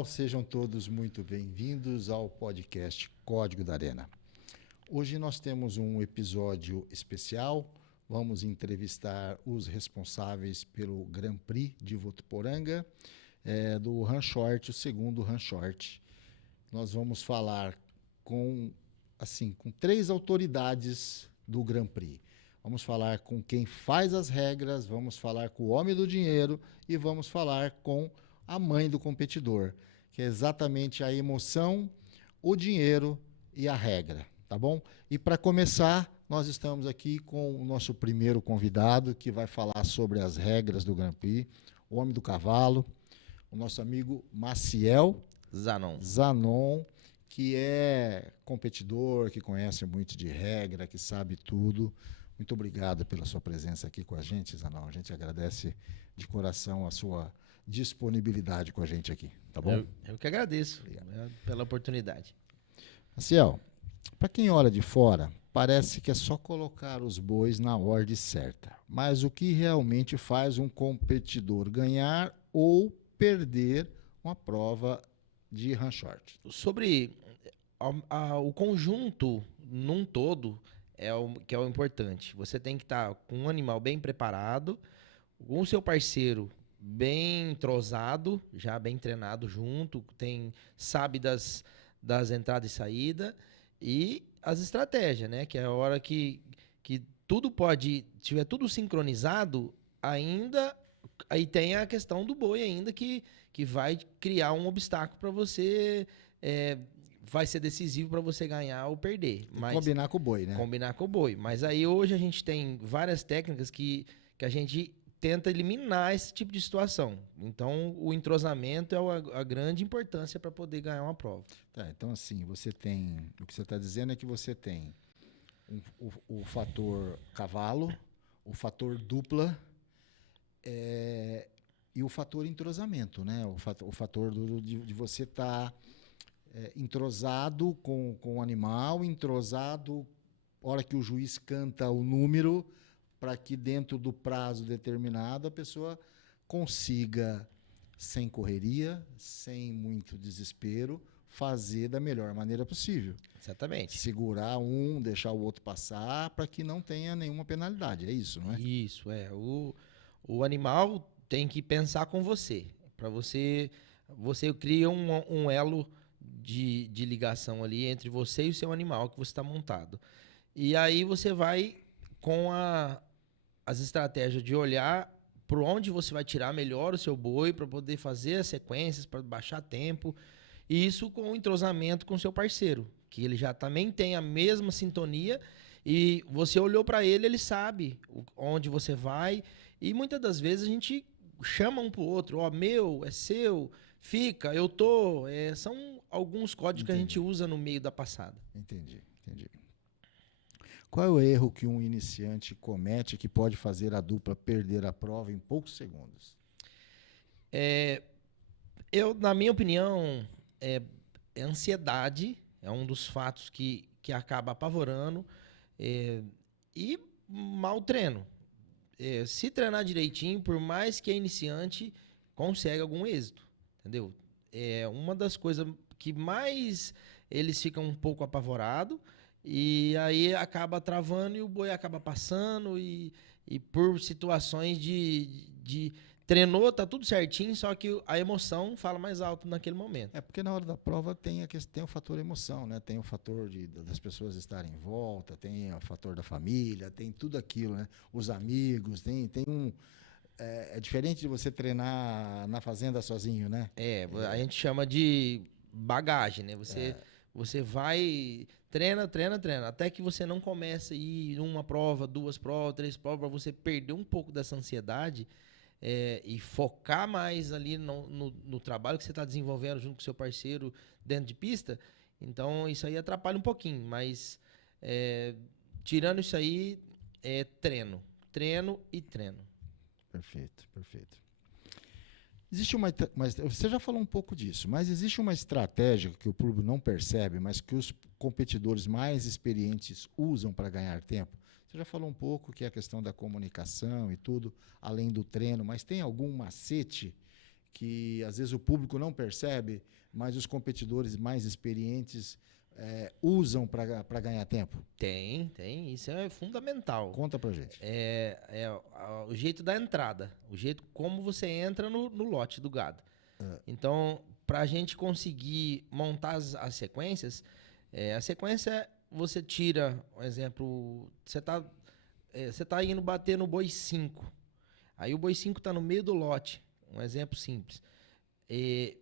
pessoal, sejam todos muito bem-vindos ao podcast Código da Arena. Hoje nós temos um episódio especial, vamos entrevistar os responsáveis pelo Grand Prix de Votuporanga, do Run Short, o segundo Run Short. Nós vamos falar com 3 autoridades do Grand Prix. Vamos falar com quem faz as regras, vamos falar com o homem do dinheiro e vamos falar com a mãe do competidor, que é exatamente a emoção, o dinheiro e a regra, tá bom? E para começar, nós estamos aqui com o nosso primeiro convidado, que vai falar sobre as regras do Grand Prix, o homem do cavalo, o nosso amigo Maciel Zanon, que é competidor, que conhece muito de regra, que sabe tudo. Muito obrigado pela sua presença aqui com a gente, Zanon. A gente agradece de coração a sua disponibilidade com a gente aqui, tá bom? Eu que agradeço pela oportunidade. Maciel, para quem olha de fora, parece que é só colocar os bois na ordem certa. Mas o que realmente faz um competidor ganhar ou perder uma prova de run short? Sobre o conjunto num todo que é o importante. Você tem que estar com um animal bem preparado, com o seu parceiro bem entrosado, já bem treinado junto, sabe das entradas e saídas e as estratégias, né? Que é a hora que tudo tiver tudo sincronizado, ainda aí tem a questão do boi ainda que vai criar um obstáculo para você, vai ser decisivo para você ganhar ou perder. Mas combinar com o boi, né? Combinar com o boi. Mas aí hoje a gente tem várias técnicas que a gente tenta eliminar esse tipo de situação. Então, o entrosamento é a grande importância para poder ganhar uma prova. Tá, então assim, o que você está dizendo é que você tem o fator cavalo, o fator dupla e o fator entrosamento, né? O fator de você estar entrosado com o animal, entrosado na hora que o juiz canta o número, para que dentro do prazo determinado a pessoa consiga, sem correria, sem muito desespero, fazer da melhor maneira possível. Exatamente. Segurar deixar o outro passar, para que não tenha nenhuma penalidade. É isso, não é? Isso, o animal tem que pensar com você. Para você cria um elo de ligação ali entre você e o seu animal que você está montado. E aí você vai com as estratégias de olhar por onde você vai tirar melhor o seu boi para poder fazer as sequências, para baixar tempo. E isso com o entrosamento com o seu parceiro, que ele já também tem a mesma sintonia e você olhou para ele, ele sabe onde você vai. E muitas das vezes a gente chama um pro outro, meu, é seu, fica, eu tô. São alguns códigos que a gente usa no meio da passada. Entendi. Qual é o erro que um iniciante comete que pode fazer a dupla perder a prova em poucos segundos? Na minha opinião, ansiedade é um dos fatos que acaba apavorando e mau treino. Se treinar direitinho, por mais que é iniciante, consegue algum êxito, entendeu? É uma das coisas que mais eles ficam um pouco apavorados. E aí acaba travando e o boi acaba passando e por situações de treinou, tá tudo certinho, só que a emoção fala mais alto naquele momento. Porque na hora da prova tem o fator emoção, né? Tem o fator das pessoas estarem em volta, tem o fator da família, tem tudo aquilo, né? Os amigos, tem um... É diferente de você treinar na fazenda sozinho, né? A gente chama de bagagem, né? Você vai, treina, até que você não comece a ir uma prova, 2 provas, 3 provas, para você perder um pouco dessa ansiedade e focar mais ali no trabalho que você está desenvolvendo junto com o seu parceiro dentro de pista. Então, isso aí atrapalha um pouquinho, mas tirando isso aí, treino e treino. Perfeito. Existe você já falou um pouco disso, mas existe uma estratégia que o público não percebe, mas que os competidores mais experientes usam para ganhar tempo? Você já falou um pouco que é a questão da comunicação e tudo, além do treino, mas tem algum macete que às vezes o público não percebe, mas os competidores mais experientes usam para ganhar tempo? Tem. Isso é fundamental. Conta pra gente. O jeito da entrada, o jeito como você entra no lote do gado. Então, para a gente conseguir montar as sequências, a sequência você tira, por exemplo, você tá indo bater no boi 5. Aí o boi 5 está no meio do lote, um exemplo simples.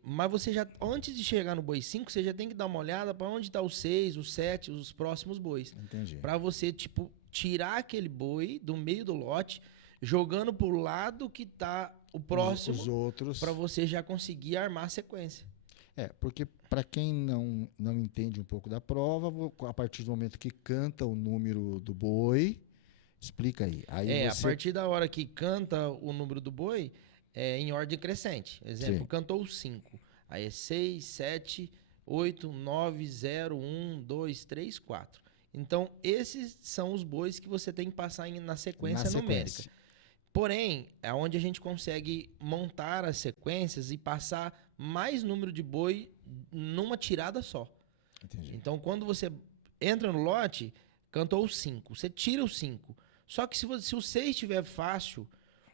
Mas você já, antes de chegar no boi 5, você já tem que dar uma olhada para onde está o 6, o 7, os próximos bois. Entendi. Para você, tirar aquele boi do meio do lote, jogando pro lado que tá o próximo, os outros, para você já conseguir armar a sequência. Porque para quem não entende um pouco da prova, a partir do momento que canta o número do boi, explica aí. A partir da hora que canta o número do boi, em ordem crescente. Exemplo, cantou 5. Aí é 6, 7, 8, 9, 0, 1, 2, 3, 4. Então, esses são os bois que você tem que passar na sequência numérica. Porém, é onde a gente consegue montar as sequências e passar mais número de boi numa tirada só. Entendi. Então, quando você entra no lote, cantou o 5. Você tira o 5. Só que se o 6 estiver fácil,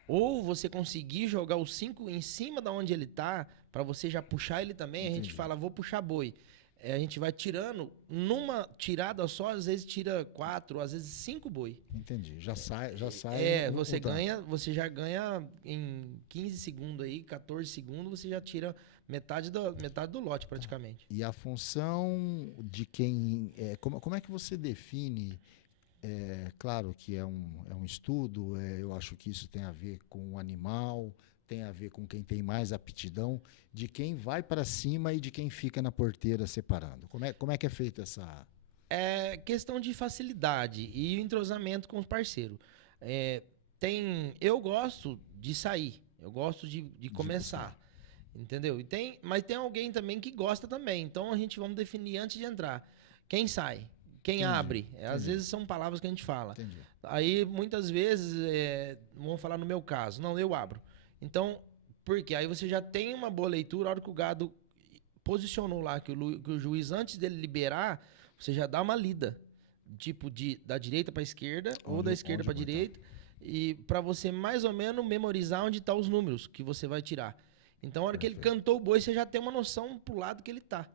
ou você conseguir jogar o 5 em cima da onde ele tá, para você já puxar ele também, a gente fala, vou puxar boi. A gente vai tirando, numa tirada só, às vezes tira 4, às vezes 5 boi. Entendi. Já sai. Você já ganha em 15 segundos aí, 14 segundos, você já tira metade do lote praticamente. E a função de quem. Como é que você define? Claro que é um estudo, eu acho que isso tem a ver com o animal, tem a ver com quem tem mais aptidão, de quem vai para cima e de quem fica na porteira separando. Como é que é feito essa... É questão de facilidade e entrosamento com os parceiros. Eu gosto de sair, eu gosto de começar, entendeu? Mas tem alguém também que gosta também, então a gente vamos definir antes de entrar. Quem sai? Quem abre? Às vezes são palavras que a gente fala. Entendi. Aí, muitas vezes, vamos falar no meu caso. Não, eu abro. Então, por quê? Aí você já tem uma boa leitura. A hora que o gado posicionou lá, que o juiz, antes dele liberar, você já dá uma lida. Tipo, da direita para a esquerda, ou da esquerda para a direita. E para você, mais ou menos, memorizar onde estão os números que você vai tirar. Então, a hora que ele cantou o boi, você já tem uma noção pro lado que ele tá.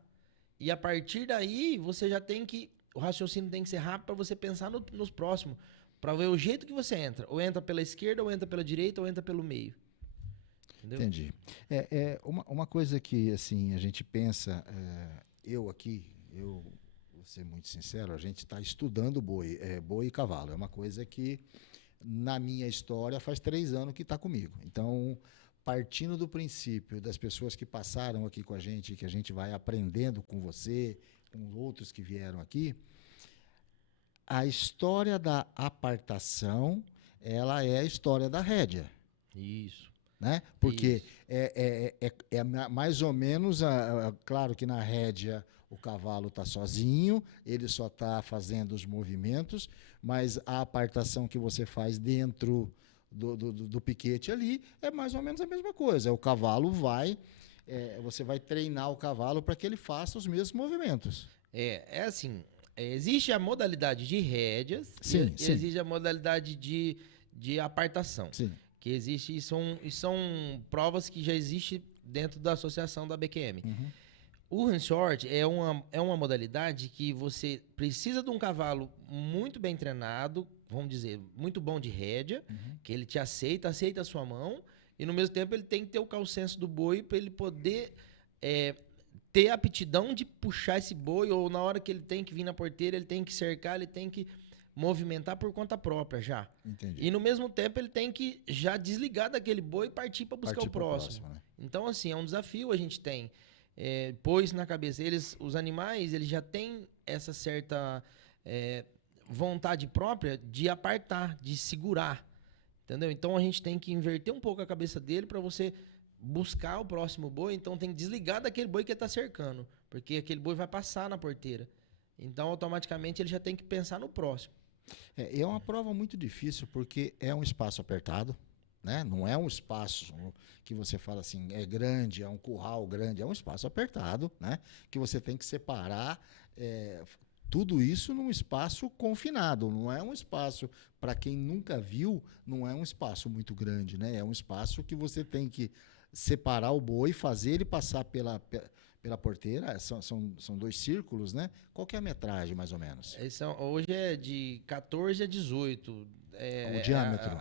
E a partir daí, você já tem que... O raciocínio tem que ser rápido para você pensar nos próximos, para ver o jeito que você entra. Ou entra pela esquerda, ou entra pela direita, ou entra pelo meio. Entendeu? Entendi. Uma coisa que assim, a gente pensa, vou ser muito sincero, a gente está estudando boi e cavalo. É uma coisa que, na minha história, faz 3 anos que está comigo. Então, partindo do princípio das pessoas que passaram aqui com a gente, que a gente vai aprendendo com você, com outros que vieram aqui, a história da apartação, ela é a história da rédea. Isso. Né? Porque é mais ou menos, claro que na rédea o cavalo está sozinho, ele só está fazendo os movimentos, mas a apartação que você faz dentro do piquete ali é mais ou menos a mesma coisa. O cavalo você vai treinar o cavalo para que ele faça os mesmos movimentos. Assim, existe a modalidade de rédeas e existe a modalidade de apartação. Sim. Que existe, e são provas que já existem dentro da associação da BQM. Uhum. O Run-Short é uma modalidade que você precisa de um cavalo muito bem treinado, vamos dizer, muito bom de rédea, que ele te aceita a sua mão, e no mesmo tempo ele tem que ter o calcenso do boi para ele poder ter a aptidão de puxar esse boi, ou na hora que ele tem que vir na porteira, ele tem que cercar, ele tem que movimentar por conta própria já. Entendi. E no mesmo tempo ele tem que já desligar daquele boi e partir para buscar o próximo. Né? Então, assim, é um desafio a gente tem. Pôs na cabeça. Os animais, eles já têm essa certa vontade própria de apartar, de segurar. Entendeu? Então a gente tem que inverter um pouco a cabeça dele para você buscar o próximo boi. Então tem que desligar daquele boi que ele está cercando, porque aquele boi vai passar na porteira. Então automaticamente ele já tem que pensar no próximo. É uma prova muito difícil porque é um espaço apertado. né? Não é um espaço que você fala assim, é grande, é um curral grande, é um espaço apertado, né? Que você tem que separar tudo isso num espaço confinado. Não é um espaço, para quem nunca viu, não é um espaço muito grande, né? É um espaço que você tem que separar o boi, fazer ele passar pela porteira. São 2 círculos, né? Qual que é a metragem, mais ou menos? Hoje é de 14 a 18. O diâmetro.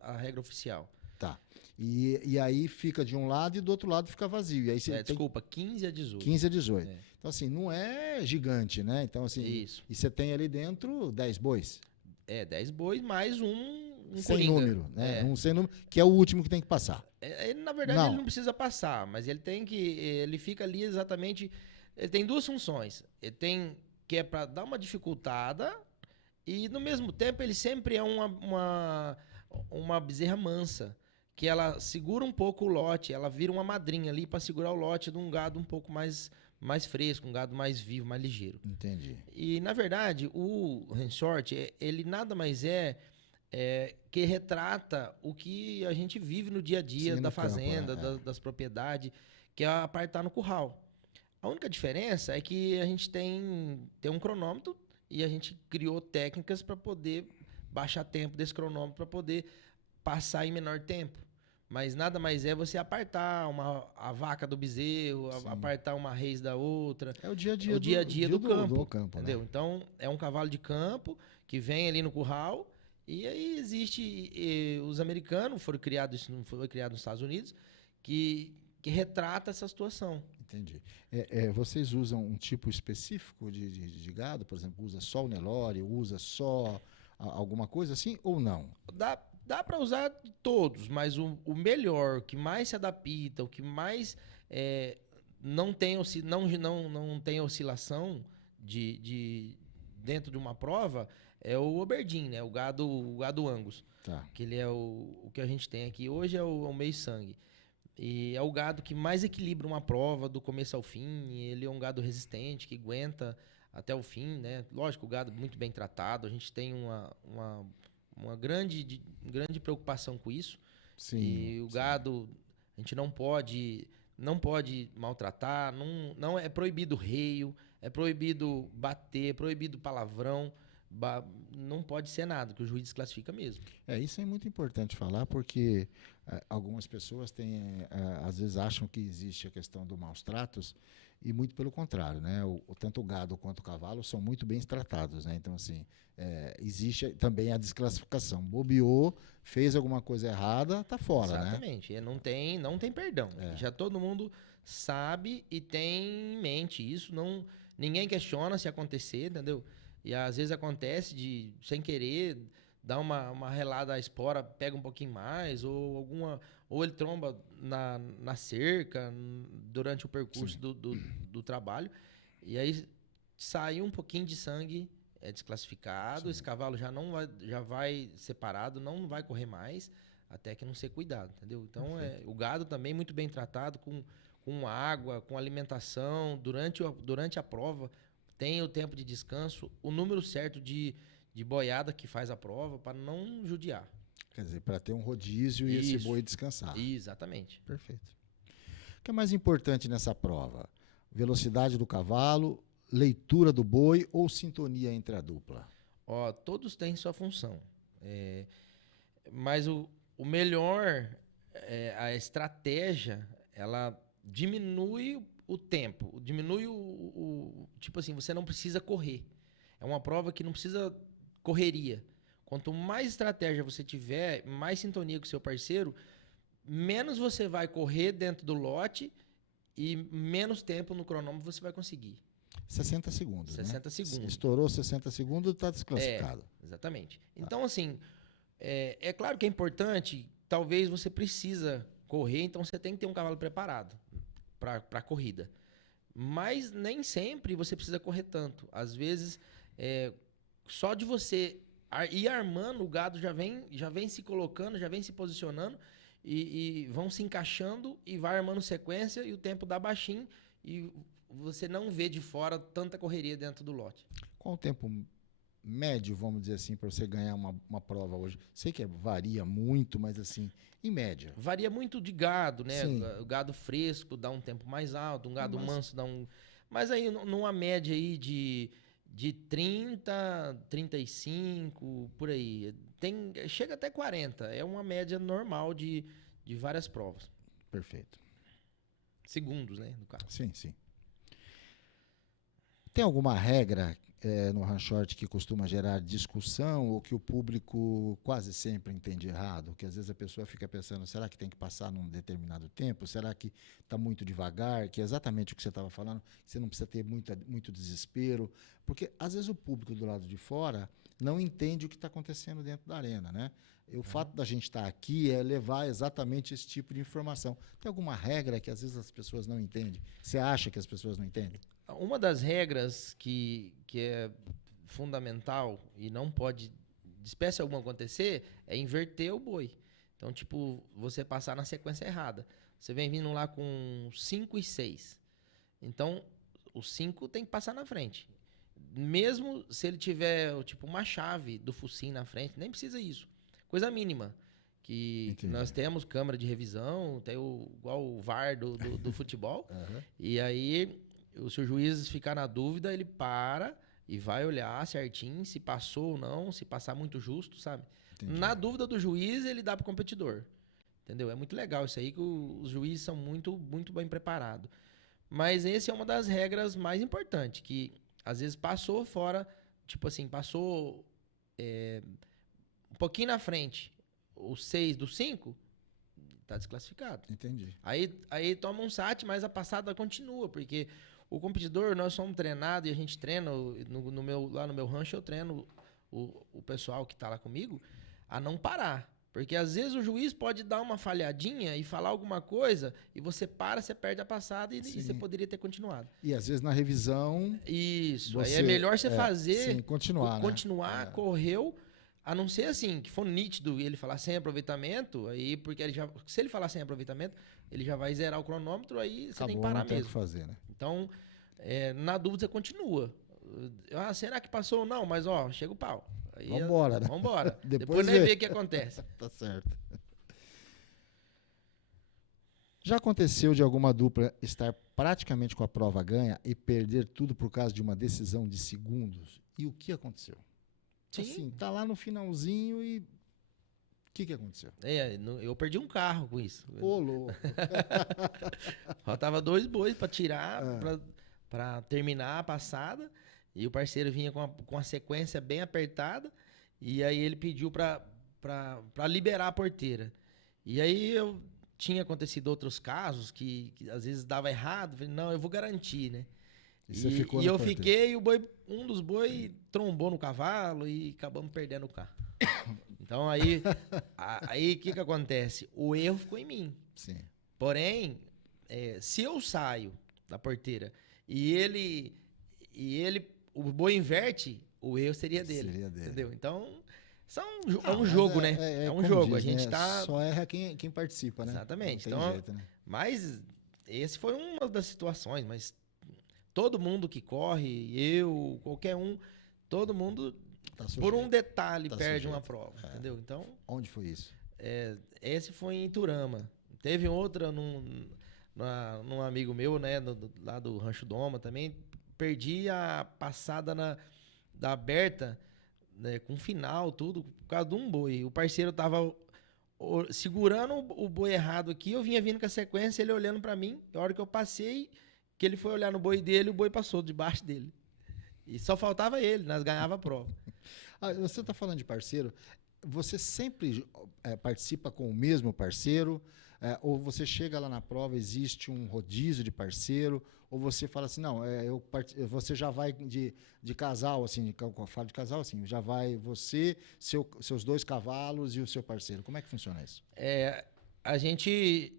A regra oficial. Tá. E aí fica de um lado e do outro lado fica vazio. E aí você tem Desculpa, 15 a 18. 15 a 18. Então, assim, não é gigante, né? Então, assim, Isso. E você tem ali dentro 10 bois. 10 bois mais um Sem coringa. número, né? Um sem número, que é o último que tem que passar. Na verdade, ele não precisa passar, mas ele fica ali exatamente. Ele tem 2 funções. Ele tem que é para dar uma dificultada e, no mesmo tempo, ele sempre é uma bezerra mansa, que ela segura um pouco o lote, ela vira uma madrinha ali para segurar o lote de um gado um pouco mais fresco, um gado mais vivo, mais ligeiro. Entendi. E, na verdade, o Rensort, ele nada mais que retrata o que a gente vive no dia a dia da fazenda, das propriedades, que é a parte estar no curral. A única diferença é que a gente tem um cronômetro e a gente criou técnicas para poder baixar tempo desse cronômetro para poder passar em menor tempo. Mas nada mais é você apartar a vaca do bezerro, apartar uma reis da outra. É o dia a dia, do campo. Do campo, entendeu? Né? Então, é um cavalo de campo que vem ali no curral. E aí existe os americanos, foi criado nos Estados Unidos, que retrata essa situação. Entendi. Vocês usam um tipo específico de gado? Por exemplo, usa só o Nelore, usa só alguma coisa assim ou não? Dá para usar todos, mas o melhor, o que mais se adapta, o que mais não tem oscilação dentro de uma prova é o Aberdeen, né? O gado Angus. Tá. Que ele é o que a gente tem aqui hoje é o meio sangue. E é o gado que mais equilibra uma prova do começo ao fim. Ele é um gado resistente, que aguenta até o fim, né? Lógico, o gado muito bem tratado. A gente tem uma grande preocupação com isso. Sim, e o gado, a gente não pode maltratar, não é proibido reio, é proibido bater, é proibido palavrão. Não pode ser nada, que o juiz desclassifica mesmo. Isso é muito importante falar, porque algumas pessoas às vezes acham que existe a questão do maus tratos, e muito pelo contrário, né? Tanto o gado quanto o cavalo são muito bem tratados, né? Então, assim, existe também a desclassificação. Bobeou, fez alguma coisa errada, tá fora, Exatamente. Né? Não tem perdão. Já todo mundo sabe e tem em mente isso. Ninguém questiona se acontecer, entendeu? E às vezes acontece sem querer, dá uma relada, a espora pega um pouquinho mais, ou ele tromba na cerca durante o percurso do trabalho, e aí sai um pouquinho de sangue, é desclassificado. Sim. Esse cavalo já vai separado, não vai correr mais, até que não ser cuidado, entendeu? Então, o gado também muito bem tratado, com água, com alimentação, durante a prova, tem o tempo de descanso, o número certo de boiada que faz a prova, para não judiar. Quer dizer, para ter um rodízio e esse boi descansar. Exatamente. Perfeito. O que é mais importante nessa prova? Velocidade do cavalo, leitura do boi ou sintonia entre a dupla? Todos têm sua função. Mas o melhor, a estratégia, ela diminui o tempo, diminui tipo assim, você não precisa correr. É uma prova que não precisa correria. Quanto mais estratégia você tiver, mais sintonia com o seu parceiro, menos você vai correr dentro do lote e menos tempo no cronômetro você vai conseguir. 60 segundos, 60 né? segundos. Estourou 60 segundos, está desclassificado. Exatamente. Então, assim, é claro que é importante, talvez você precisa correr, então você tem que ter um cavalo preparado para a corrida. Mas nem sempre você precisa correr tanto. Às vezes, só de você ir armando, o gado já vem se colocando, já vem se posicionando e vão se encaixando e vai armando sequência e o tempo dá baixinho e você não vê de fora tanta correria dentro do lote. Qual o tempo médio, vamos dizer assim, para você ganhar uma prova hoje? Sei que varia muito, mas assim, em média. Varia muito de gado, né? Sim. O gado fresco dá um tempo mais alto, um gado Mas- manso dá um... Mas aí, numa média aí de 30, 35, por aí. Chega até 40. É uma média normal de várias provas. Perfeito. Segundos, né? No caso. Sim, sim. Tem alguma regra no ranchort que costuma gerar discussão ou que o público quase sempre entende errado? Que às vezes a pessoa fica pensando, será que tem que passar num determinado tempo? Será que está muito devagar? Que é exatamente o que você estava falando, que você não precisa ter muito desespero. Porque às vezes o público do lado de fora não entende o que está acontecendo dentro da arena, né? E o fato da gente estar aqui é levar exatamente esse tipo de informação. Tem alguma regra que às vezes as pessoas não entendem? Você acha que as pessoas não entendem? Uma das regras que é fundamental e não pode, de espécie alguma, acontecer é inverter o boi. Então, tipo, você passar na sequência errada. Você vem vindo lá com 5 e 6. Então, o 5 tem que passar na frente. Mesmo se ele tiver, tipo, uma chave do focinho na frente, nem precisa isso. Coisa mínima. Que Entendi. nós temos câmera de revisão, tem igual o VAR do futebol. Aham. E aí, se o juiz ficar na dúvida, ele para e vai olhar certinho se passou ou não, se passar muito justo, sabe? Entendi. Na dúvida do juiz, ele dá pro competidor. Entendeu? É muito legal isso aí, que os juízes são muito, muito bem preparados. Mas essa é uma das regras mais importantes, que às vezes passou fora, tipo assim, passou um pouquinho na frente, o 6 do 5, tá desclassificado. Entendi. Aí toma um sat, mas a passada continua, porque o competidor, nós somos treinados e a gente treina, lá no meu rancho eu treino o pessoal que tá lá comigo a não parar. Porque às vezes o juiz pode dar uma falhadinha e falar alguma coisa e você para, você perde a passada e Sim. você poderia ter continuado. E às vezes na revisão. Isso, aí Você- é melhor você fazer, Sim, continuar. continuar, Né? correu, a não ser assim, que for nítido e ele falar sem aproveitamento, aí, porque se ele falar sem aproveitamento, ele já vai zerar o cronômetro, aí você Acabou, tem que parar não tem o mesmo. que fazer, né? Então, na dúvida, você continua. Ah, será que passou? Não, mas ó, chega o pau. Aí, Vambora, né? Vambora. Depois Depois nós vê. vê o que acontece. Tá certo. Já aconteceu de alguma dupla estar praticamente com a prova ganha e perder tudo por causa de uma decisão de segundos? E o que aconteceu? Sim. Assim, tá lá no finalzinho e o que aconteceu? Eu perdi um carro com isso. Ô, louco. Faltava 2 bois pra tirar, Ah. pra terminar a passada. E o parceiro vinha com a sequência bem apertada. E aí ele pediu pra liberar a porteira. E aí tinha acontecido outros casos que às vezes dava errado. Falei, não, eu vou garantir, né? E você ficou E na eu porteira. fiquei, um dos bois trombou no cavalo e acabamos perdendo o carro. Então aí o que acontece? O erro ficou em mim. Sim. Porém, se eu saio da porteira e o boi inverte, o erro seria dele. Seria dele. Entendeu? Então, Não, é um mas jogo, né? É um como jogo. diz, a gente né? tá. Só erra quem participa, né? Exatamente. Não tem Então, jeito, né? Mas esse foi uma das situações, mas todo mundo que corre, eu, qualquer um, todo mundo, Tá por um sujeito. detalhe, Tá perde sujeito. uma prova, entendeu? Então, Onde foi isso? esse foi em Iturama. Teve outra num amigo meu, né, lá do Rancho Doma também. Perdi a passada da aberta, né, com final, tudo, por causa de um boi. O parceiro tava segurando o boi errado aqui, eu vinha vindo com a sequência, ele olhando pra mim. A hora que eu passei, que ele foi olhar no boi dele, o boi passou debaixo dele. E só faltava ele, nós ganhava a prova. Você está falando de parceiro, você sempre participa com o mesmo parceiro? Ou você chega lá na prova, existe um rodízio de parceiro? Ou você fala assim, não, você já vai de casal, assim, eu falo de casal, assim, já vai você, seus 2 cavalos e o seu parceiro. Como é que funciona isso? A gente,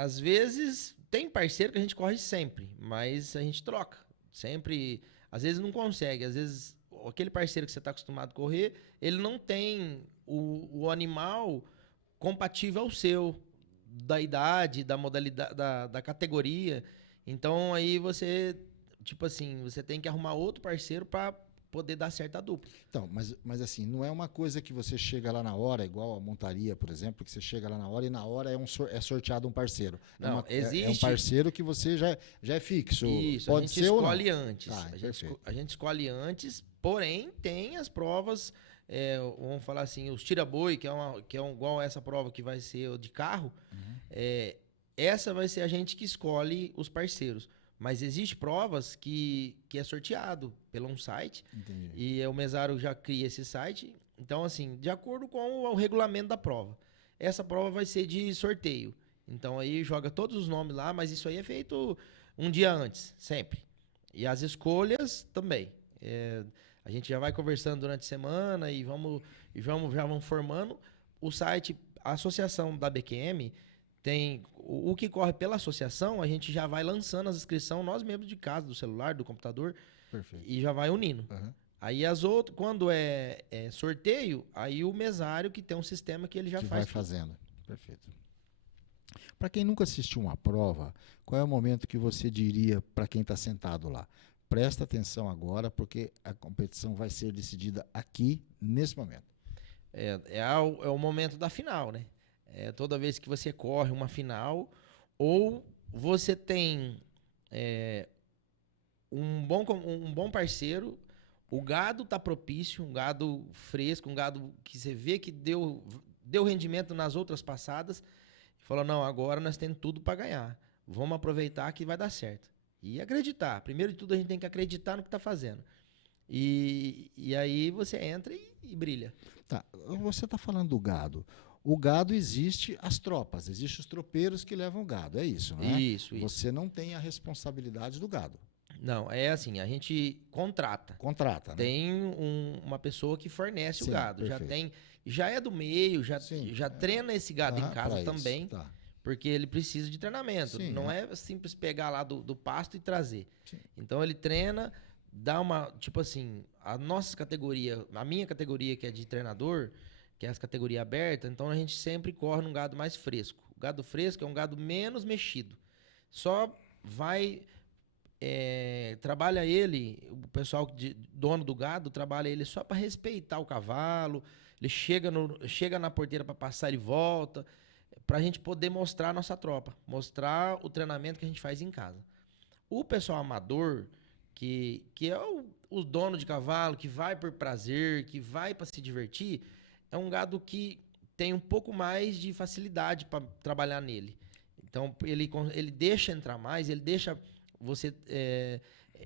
às vezes, tem parceiro que a gente corre sempre, mas a gente troca. Sempre, às vezes não consegue, às vezes aquele parceiro que você está acostumado a correr, ele não tem o animal compatível ao seu, da idade, da modalidade, da categoria. Então aí você, tipo assim, você tem que arrumar outro parceiro para poder dar certo a dupla. Então, mas assim, não é uma coisa que você chega lá na hora, igual a montaria, por exemplo, que você chega lá na hora e na hora é sorteado um parceiro. Não, existe... É um parceiro que você já é fixo. Isso, pode a gente ser escolhe ou não. antes. Tá, A gente escolhe antes, porém tem as provas, vamos falar assim, os tira-boi, que é igual essa prova que vai ser o de carro, essa vai ser a gente que escolhe os parceiros. Mas existe provas que é sorteado pelo um site. Entendi. E o mesário já cria esse site. Então, assim, de acordo com o regulamento da prova. Essa prova vai ser de sorteio. Então, aí joga todos os nomes lá, mas isso aí é feito um dia antes, sempre. E as escolhas também. A gente já vai conversando durante a semana e já vamos formando. O site, a associação da BQM... Tem o que corre pela associação, a gente já vai lançando as inscrições nós mesmos de casa, do celular, do computador. Perfeito. E já vai unindo. Uhum. Aí as outras, quando é sorteio, aí o mesário que tem um sistema que ele já que faz. Vai fazendo. Perfeito. Para quem nunca assistiu uma prova, qual é o momento que você diria para quem está sentado lá? Presta atenção agora, porque a competição vai ser decidida aqui, nesse momento. É o momento da final, né? Toda vez que você corre uma final, ou você tem um bom parceiro, o gado está propício, um gado fresco, um gado que você vê que deu rendimento nas outras passadas, e falou, não, agora nós temos tudo para ganhar, vamos aproveitar que vai dar certo. E acreditar, primeiro de tudo a gente tem que acreditar no que está fazendo. E aí você entra e brilha. Tá, você está falando do gado. O gado existe as tropas, existem os tropeiros que levam o gado, é isso, não é? Isso. Você não tem a responsabilidade do gado. Não, é assim, a gente contrata. Contrata, né? Tem uma pessoa que fornece Sim, o gado. perfeito. Já é do meio, já treina esse gado em pra casa isso, também, tá. porque ele precisa de treinamento. Sim, não é simples pegar lá do pasto e trazer. Sim. Então ele treina, dá uma, tipo assim, a minha categoria que é de treinador, que é as categorias abertas, então a gente sempre corre num gado mais fresco. O gado fresco é um gado menos mexido. Só vai... trabalha ele, o pessoal dono do gado trabalha ele só para respeitar o cavalo, ele chega na porteira para passar e volta, para a gente poder mostrar a nossa tropa, mostrar o treinamento que a gente faz em casa. O pessoal amador, que é o dono de cavalo, que vai por prazer, que vai para se divertir, é um gado que tem um pouco mais de facilidade para trabalhar nele. Então ele deixa entrar mais, ele deixa...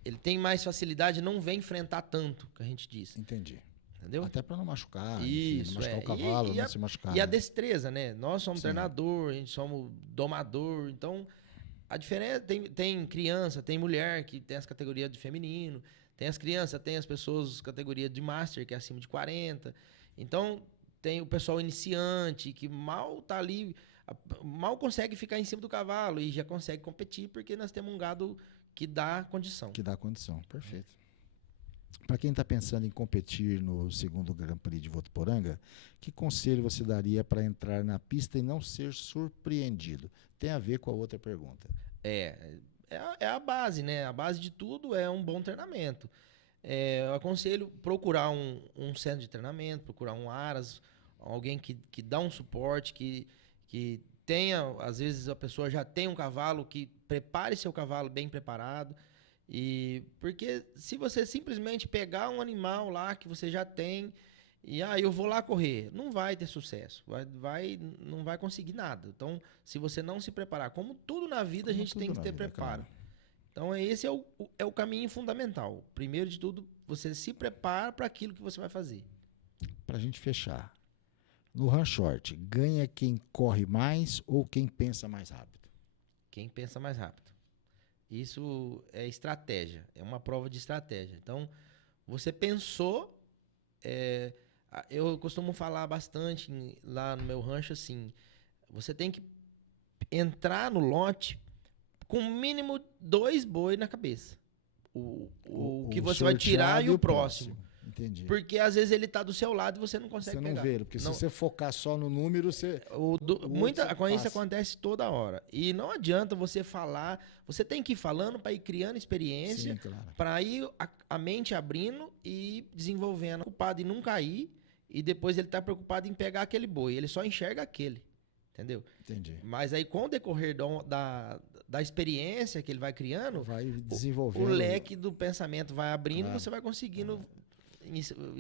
ele tem mais facilidade, não vem enfrentar tanto, que a gente diz. Entendi. Entendeu? Até para não machucar, Isso, enfim, não machucar o cavalo, não se machucar. E a destreza, né? Nós somos Sim. treinador, a gente somos domador, então a diferença tem criança, tem mulher que tem as categorias de feminino, tem as crianças, tem as pessoas categoria de master, que é acima de 40. Então tem o pessoal iniciante que mal tá ali, mal consegue ficar em cima do cavalo e já consegue competir porque nós temos um gado que dá condição. Que dá condição, perfeito. Para quem está pensando em competir no segundo Grand Prix de Votuporanga, que conselho você daria para entrar na pista e não ser surpreendido? Tem a ver com a outra pergunta. É a base, né? A base de tudo é um bom treinamento. Eu aconselho procurar um centro de treinamento, procurar um aras, alguém que dá um suporte, que tenha, às vezes a pessoa já tem um cavalo, que prepare seu cavalo bem preparado. Porque se você simplesmente pegar um animal lá que você já tem e eu vou lá correr, não vai ter sucesso, não vai conseguir nada. Então, se você não se preparar, como tudo na vida, a gente tem que ter preparo. Cara. Então, esse é o caminho fundamental. Primeiro de tudo, você se prepara para aquilo que você vai fazer. Para a gente fechar, no run short, ganha quem corre mais ou quem pensa mais rápido? Quem pensa mais rápido. Isso é estratégia, é uma prova de estratégia. Então, você pensou... eu costumo falar bastante lá no meu rancho assim, você tem que entrar no lote com mínimo 2 boi na cabeça. O que você vai tirar e o próximo. Entendi. Porque às vezes ele tá do seu lado e você não consegue Você não pegar. vê ele, porque se você focar só no número, você. Isso passa. acontece toda hora. E não adianta você falar. Você tem que ir falando para ir criando experiência, Sim, claro. para ir a mente abrindo e desenvolvendo. Preocupado em não cair e depois ele tá preocupado em pegar aquele boi. Ele só enxerga aquele. Entendeu? Entendi. Mas aí, com o decorrer da experiência que ele vai criando, Vai desenvolvendo. o leque do pensamento vai abrindo Claro. e você vai conseguindo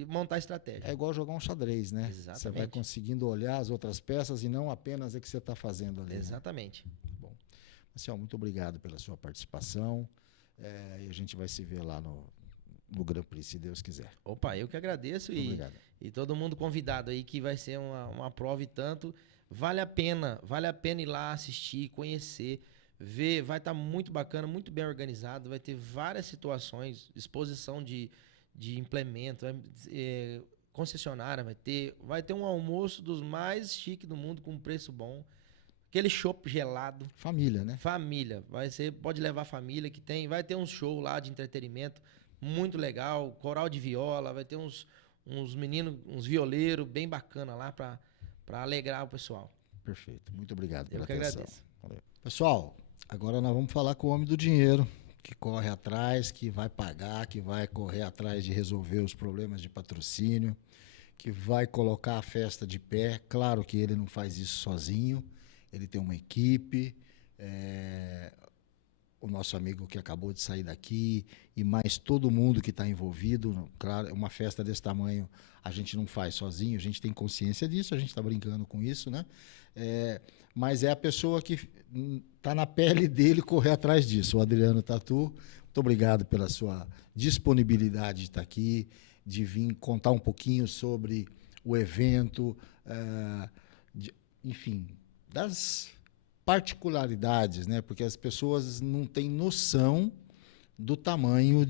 montar estratégia. É igual jogar um xadrez, né? Exatamente. Você vai conseguindo olhar as outras peças e não apenas a que você está fazendo ali. Exatamente. Né? Bom, Marcel, muito obrigado pela sua participação. E a gente vai se ver lá no Grand Prix, se Deus quiser. Opa, eu que agradeço e todo mundo convidado aí, que vai ser uma prova e tanto. Vale a pena ir lá assistir, conhecer, ver, vai estar muito bacana, muito bem organizado, vai ter várias situações, exposição de implemento, concessionária, vai ter um almoço dos mais chiques do mundo com preço bom, aquele chopp gelado. Família, né? Família, pode levar a família que tem, vai ter um show lá de entretenimento muito legal, coral de viola, vai ter uns meninos, uns violeiros bem bacana lá para alegrar o pessoal. Perfeito. Muito obrigado pela Eu que atenção. agradeço. Valeu. Pessoal, agora nós vamos falar com o homem do dinheiro, que corre atrás, que vai pagar, que vai correr atrás de resolver os problemas de patrocínio, que vai colocar a festa de pé. Claro que ele não faz isso sozinho, ele tem uma equipe, o nosso amigo que acabou de sair daqui e mais todo mundo que está envolvido. Claro, uma festa desse tamanho a gente não faz sozinho, a gente tem consciência disso, a gente está brincando com isso, né? Mas é a pessoa que está na pele dele correr atrás disso, o Adriano Tatu. Muito obrigado pela sua disponibilidade de estar aqui, de vir contar um pouquinho sobre o evento, enfim, das particularidades, né? Porque as pessoas não têm noção do tamanho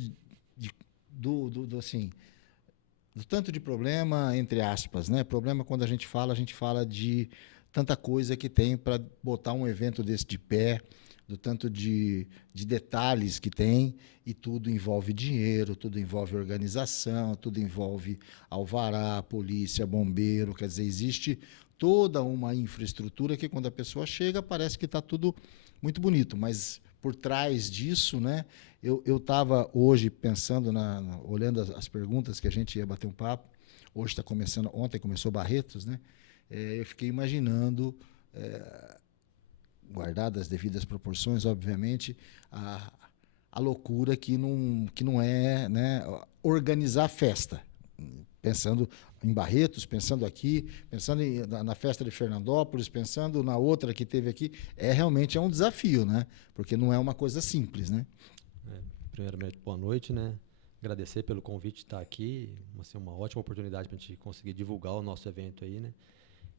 assim, do tanto de problema, entre aspas, né? Problema, quando a gente fala de tanta coisa que tem para botar um evento desse de pé, do tanto de detalhes que tem, e tudo envolve dinheiro, tudo envolve organização, tudo envolve alvará, polícia, bombeiro. Quer dizer, existe toda uma infraestrutura que, quando a pessoa chega, parece que está tudo muito bonito, mas por trás disso, né? Eu estava hoje pensando, olhando as perguntas que a gente ia bater um papo. Hoje está começando, ontem começou Barretos, né? Eu fiquei imaginando, guardadas as devidas proporções, obviamente, a loucura que não é, né, organizar festa. Pensando em Barretos, pensando aqui, pensando na festa de Fernandópolis, pensando na outra que teve aqui, realmente é um desafio, né? Porque não é uma coisa simples, né? Primeiramente, boa noite, né? Agradecer pelo convite de estar aqui, assim, uma ótima oportunidade para a gente conseguir divulgar o nosso evento aí, né?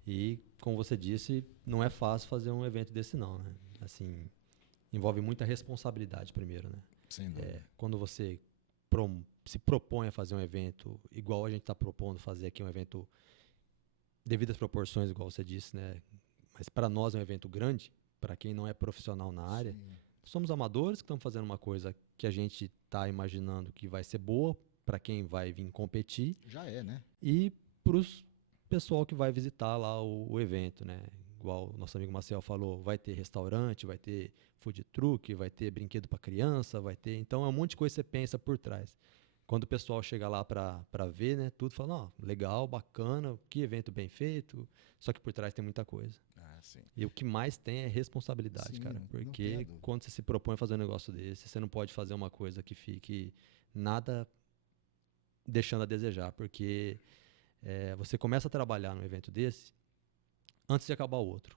E, como você disse, não é fácil fazer um evento desse não, né? Assim, envolve muita responsabilidade primeiro, né? Sem dúvida. Quando você se propõe a fazer um evento igual a gente está propondo fazer aqui, um evento devido às proporções, igual você disse, né? Mas para nós é um evento grande, para quem não é profissional na área. Sim. Somos amadores que estamos fazendo uma coisa que a gente está imaginando que vai ser boa para quem vai vir competir. Já é, né? E para o pessoal que vai visitar lá o evento, né? Igual o nosso amigo Marcel falou, vai ter restaurante, vai ter food truck, vai ter brinquedo para criança, vai ter... Então é um monte de coisa que você pensa por trás. Quando o pessoal chega lá para ver, né, tudo fala, legal, bacana, que evento bem feito, só que por trás tem muita coisa. Sim. E o que mais tem é responsabilidade, cara, porque quando você se propõe a fazer um negócio desse, você não pode fazer uma coisa que fique nada deixando a desejar, porque você começa a trabalhar num evento desse antes de acabar o outro.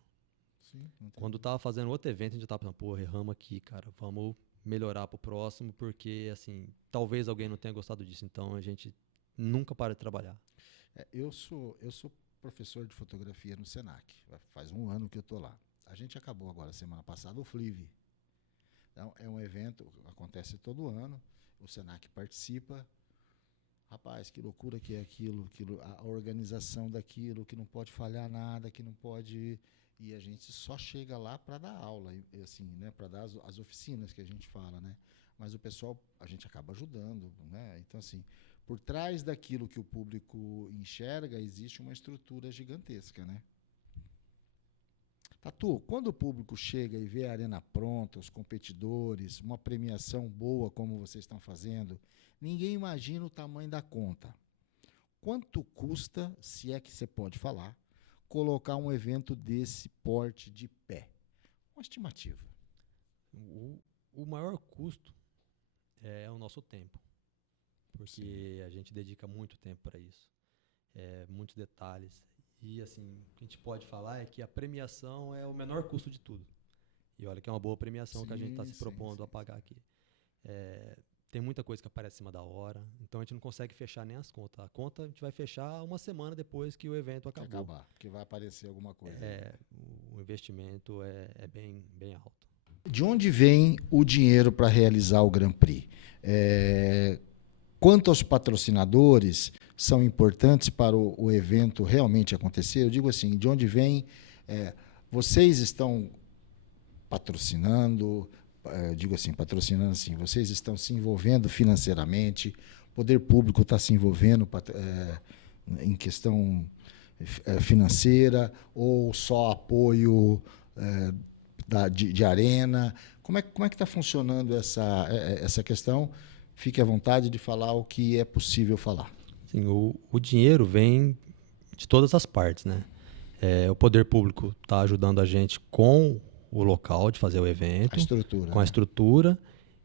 Sim, quando tava fazendo outro evento, a gente tava pensando, erramos aqui, cara, vamos melhorar pro próximo, porque, assim, talvez alguém não tenha gostado disso, então a gente nunca para de trabalhar. Eu sou professor de fotografia no Senac, faz um ano que eu estou lá. A gente acabou agora, semana passada, o FLIV. Então, é um evento, acontece todo ano, o Senac participa. Rapaz, que loucura que é aquilo, a organização daquilo, que não pode falhar nada, que não pode... E a gente só chega lá para dar aula, assim, né, para dar as oficinas que a gente fala, né? Mas o pessoal, a gente acaba ajudando, né? Então, assim, por trás daquilo que o público enxerga, existe uma estrutura gigantesca, né? Tatu, quando o público chega e vê a arena pronta, os competidores, uma premiação boa como vocês estão fazendo, ninguém imagina o tamanho da conta. Quanto custa, se é que você pode falar, colocar um evento desse porte de pé? Uma estimativa. O maior custo é o nosso tempo, porque a gente dedica muito tempo para isso, muitos detalhes. E assim, o que a gente pode falar é que a premiação é o menor custo de tudo. E olha que é uma boa premiação que a gente está se propondo a pagar aqui. Tem muita coisa que aparece em cima da hora, então a gente não consegue fechar nem as contas. A conta a gente vai fechar uma semana depois que o evento acabou. Porque vai aparecer alguma coisa. O investimento é bem alto. De onde vem o dinheiro para realizar o Grand Prix? Quanto aos patrocinadores, são importantes para o evento realmente acontecer? Eu digo assim, de onde vem? Vocês estão patrocinando, digo assim, patrocinando assim, vocês estão se envolvendo financeiramente, o poder público está se envolvendo em questão financeira, ou só apoio de arena? Como é que está funcionando essa questão? Fique à vontade de falar o que é possível falar. Sim, o dinheiro vem de todas as partes, né? O poder público está ajudando a gente com o local de fazer o evento, com a estrutura.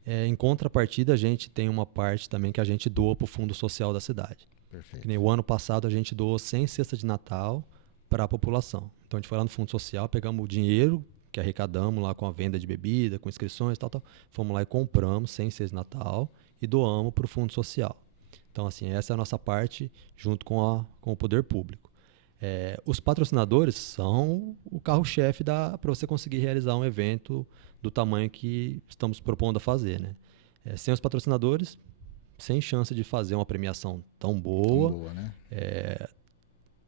Em contrapartida, a gente tem uma parte também que a gente doa para o Fundo Social da cidade. Perfeito. Que nem o ano passado a gente doou 100 cestas de Natal para a população. Então a gente foi lá no Fundo Social, pegamos o dinheiro que arrecadamos lá com a venda de bebida, com inscrições e tal. Fomos lá e compramos 100 cestas de Natal e doamos para o Fundo Social. Então, assim, essa é a nossa parte junto com o poder público. Os patrocinadores são o carro-chefe para você conseguir realizar um evento do tamanho que estamos propondo a fazer, né? Sem os patrocinadores, sem chance de fazer uma premiação tão boa, né?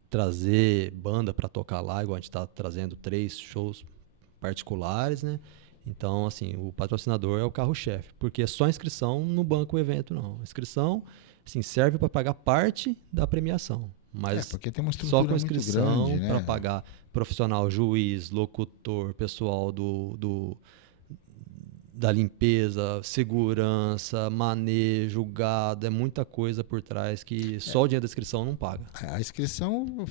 Trazer banda para tocar lá, igual a gente está trazendo 3 shows particulares, né? Então, assim, o patrocinador é o carro-chefe, porque só inscrição não banca o evento, não. A inscrição, assim, serve para pagar parte da premiação, mas porque tem uma só com inscrição, grande, né? Para pagar profissional, juiz, locutor, pessoal da limpeza, segurança, manejo, gado, muita coisa por trás que só o dinheiro da inscrição não paga. A inscrição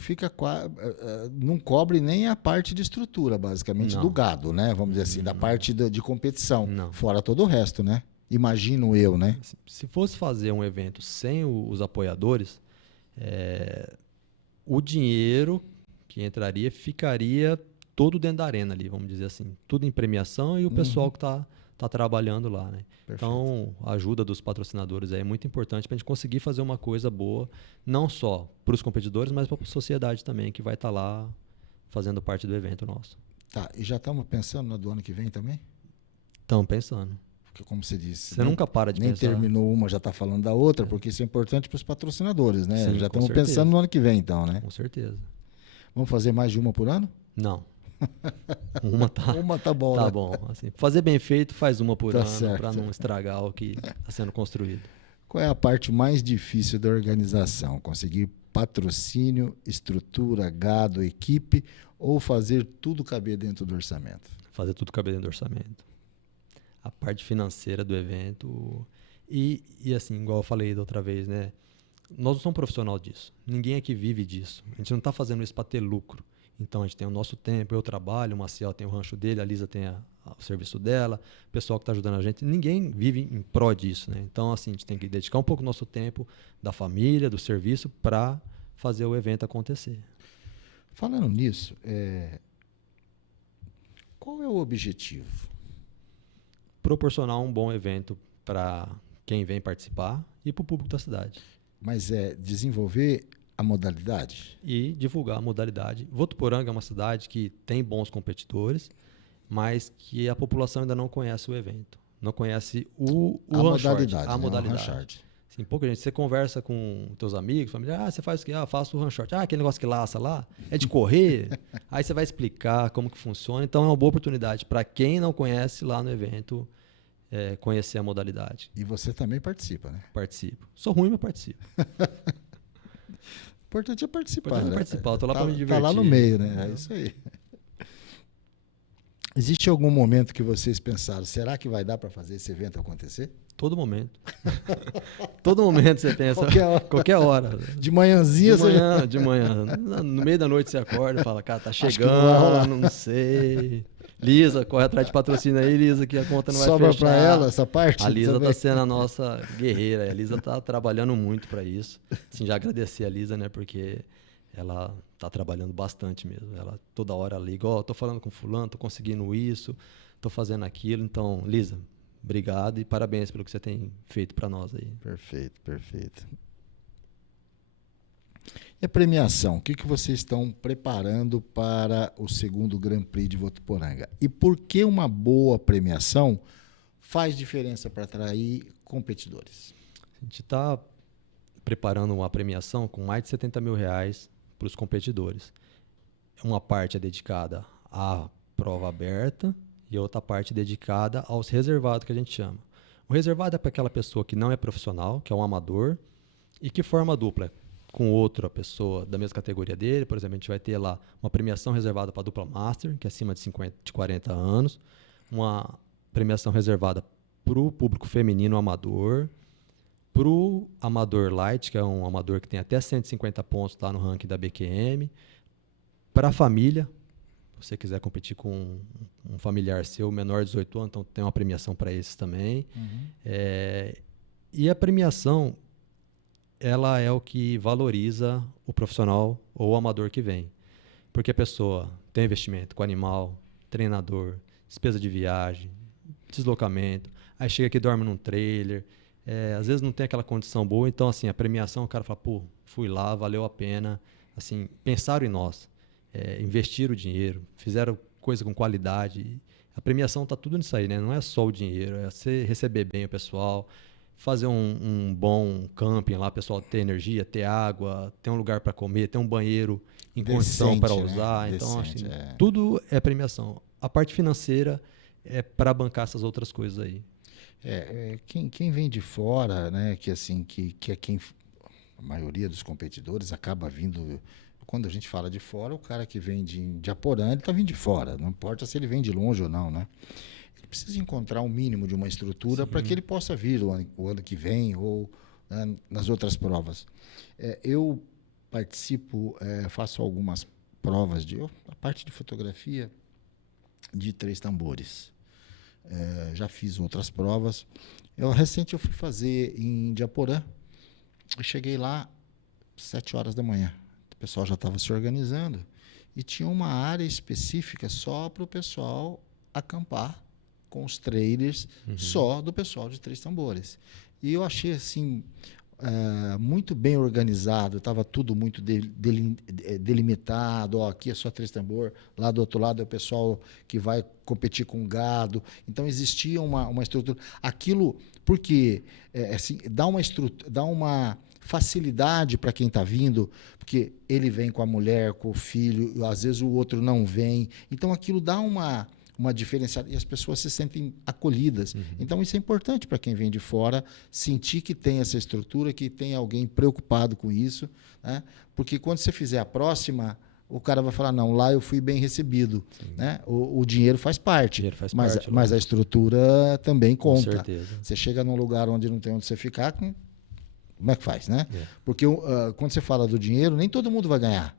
não cobre nem a parte de estrutura, basicamente, do gado, né? Vamos dizer assim, da parte de competição. Não. Fora todo o resto, né? Imagino eu, né? Se fosse fazer um evento sem os apoiadores, o dinheiro que entraria ficaria todo dentro da arena ali, vamos dizer assim. Tudo em premiação e o pessoal que está trabalhando lá, né? Então, a ajuda dos patrocinadores é muito importante para a gente conseguir fazer uma coisa boa, não só para os competidores, mas para a sociedade também, que vai estar lá fazendo parte do evento nosso. Tá, e já estamos pensando no do ano que vem também? Estamos pensando. Porque, como você disse, você nunca para de nem pensar. terminou uma, já está falando da outra, porque isso é importante para os patrocinadores, né? Sim, já com estamos certeza. pensando no ano que vem, então, né? Com certeza. Vamos fazer mais de uma por ano? Não. Uma tá bom, tá né? bom. Assim, fazer bem feito, faz uma por ano, certo. para não estragar o que está sendo construído. Qual é a parte mais difícil da organização? Conseguir patrocínio, estrutura, gado, equipe, ou fazer tudo caber dentro do orçamento? Fazer tudo caber dentro do orçamento. A parte financeira do evento. E assim, igual eu falei da outra vez, né? Nós não somos profissional disso. Ninguém aqui vive disso. A gente não está fazendo isso para ter lucro. Então, a gente tem o nosso tempo, eu trabalho, o Maciel tem o rancho dele, a Lisa tem o serviço dela, o pessoal que está ajudando a gente. Ninguém vive em pró disso, né? Então, assim, a gente tem que dedicar um pouco do nosso tempo, da família, do serviço, para fazer o evento acontecer. Falando nisso, qual é o objetivo? Proporcionar um bom evento para quem vem participar e para o público da cidade. Mas desenvolver a modalidade? E divulgar a modalidade. Votuporanga é uma cidade que tem bons competidores, mas que a população ainda não conhece o evento. Não conhece a modalidade. A modalidade. Sim, pouca gente. Você conversa com teus amigos, família, você faz o quê? Faço o run short. Aquele negócio que laça lá, é de correr. Aí você vai explicar como que funciona. Então é uma boa oportunidade para quem não conhece lá no evento conhecer a modalidade. E você também participa, né? Participo. Sou ruim, mas participo. O importante é participar. Importante é né? participar, eu tô lá pra me Tá divertir. lá no meio, né? É isso aí. Existe algum momento que vocês pensaram, será que vai dar para fazer esse evento acontecer? Todo momento. Todo momento você pensa. Qualquer hora. De manhãzinha, De manhã. No meio da noite você acorda e fala, cara, tá que não vai chegando, rolar. não sei. Lisa, corre atrás de patrocínio aí, Lisa, que a conta não vai sobra fechar. para ela essa parte? A Lisa também? tá sendo a nossa guerreira. A Lisa tá trabalhando muito para isso. Assim, já agradecer a Lisa, né, porque ela tá trabalhando bastante mesmo. Ela toda hora liga, tô falando com fulano, tô conseguindo isso, tô fazendo aquilo. Então, Lisa, obrigado e parabéns pelo que você tem feito para nós aí. Perfeito, perfeito. E a premiação? O que vocês estão preparando para o segundo Grand Prix de Votuporanga? E por que uma boa premiação faz diferença para atrair competidores? A gente está preparando uma premiação com mais de R$70 mil para os competidores. Uma parte é dedicada à prova aberta e outra parte dedicada aos reservados, que a gente chama. O reservado é para aquela pessoa que não é profissional, que é um amador, e que forma dupla com outra pessoa da mesma categoria dele. Por exemplo, a gente vai ter lá uma premiação reservada para a dupla Master, que é acima de 40 anos, uma premiação reservada para o público feminino amador, para o amador light, que é um amador que tem até 150 pontos lá no ranking da BQM, para a família, se você quiser competir com um familiar seu menor de 18 anos, então tem uma premiação para esses também. E a premiação, ela é o que valoriza o profissional ou o amador que vem. Porque a pessoa tem investimento com animal, treinador, despesa de viagem, deslocamento, aí chega aqui e dorme num trailer, às vezes não tem aquela condição boa, então assim, a premiação, o cara fala, pô, fui lá, valeu a pena, assim, pensaram em nós, investiram o dinheiro, fizeram coisa com qualidade. A premiação está tudo nisso aí, né? Não é só o dinheiro, é você receber bem o pessoal, fazer um bom camping lá, o pessoal ter energia, ter água, ter um lugar para comer, ter um banheiro em condição para usar. Né? Então, Decente, acho que tudo é premiação. A parte financeira é para bancar essas outras coisas aí. Quem vem de fora, né, que é quem a maioria dos competidores acaba vindo. Quando a gente fala de fora, o cara que vem de Aporã, ele está vindo de fora. Não importa se ele vem de longe ou não, né? Ele precisa encontrar um mínimo de uma estrutura para que ele possa vir o ano que vem ou nas outras provas. Eu participo, faço algumas provas a parte de fotografia de 3 tambores. Já fiz outras provas. Recente eu fui fazer em Diaporã. Eu cheguei lá 7 horas da manhã. O pessoal já estava se organizando e tinha uma área específica só para o pessoal acampar com os trailers só do pessoal de 3 tambores. E eu achei assim muito bem organizado, estava tudo muito delimitado. Aqui é só 3 tambor, lá do outro lado é o pessoal que vai competir com gado. Então existia uma estrutura. Aquilo, porque assim, dá uma facilidade para quem está vindo, porque ele vem com a mulher, com o filho, às vezes o outro não vem. Então aquilo dá uma diferenciada e as pessoas se sentem acolhidas. Então isso é importante para quem vem de fora, sentir que tem essa estrutura, que tem alguém preocupado com isso, né? Porque quando você fizer a próxima, o cara vai falar, não, lá eu fui bem recebido, né? O dinheiro faz parte, mas a estrutura também conta. Com certeza. Você chega num lugar onde não tem onde você ficar, como é que faz, né? Porque quando você fala do dinheiro, nem todo mundo vai ganhar.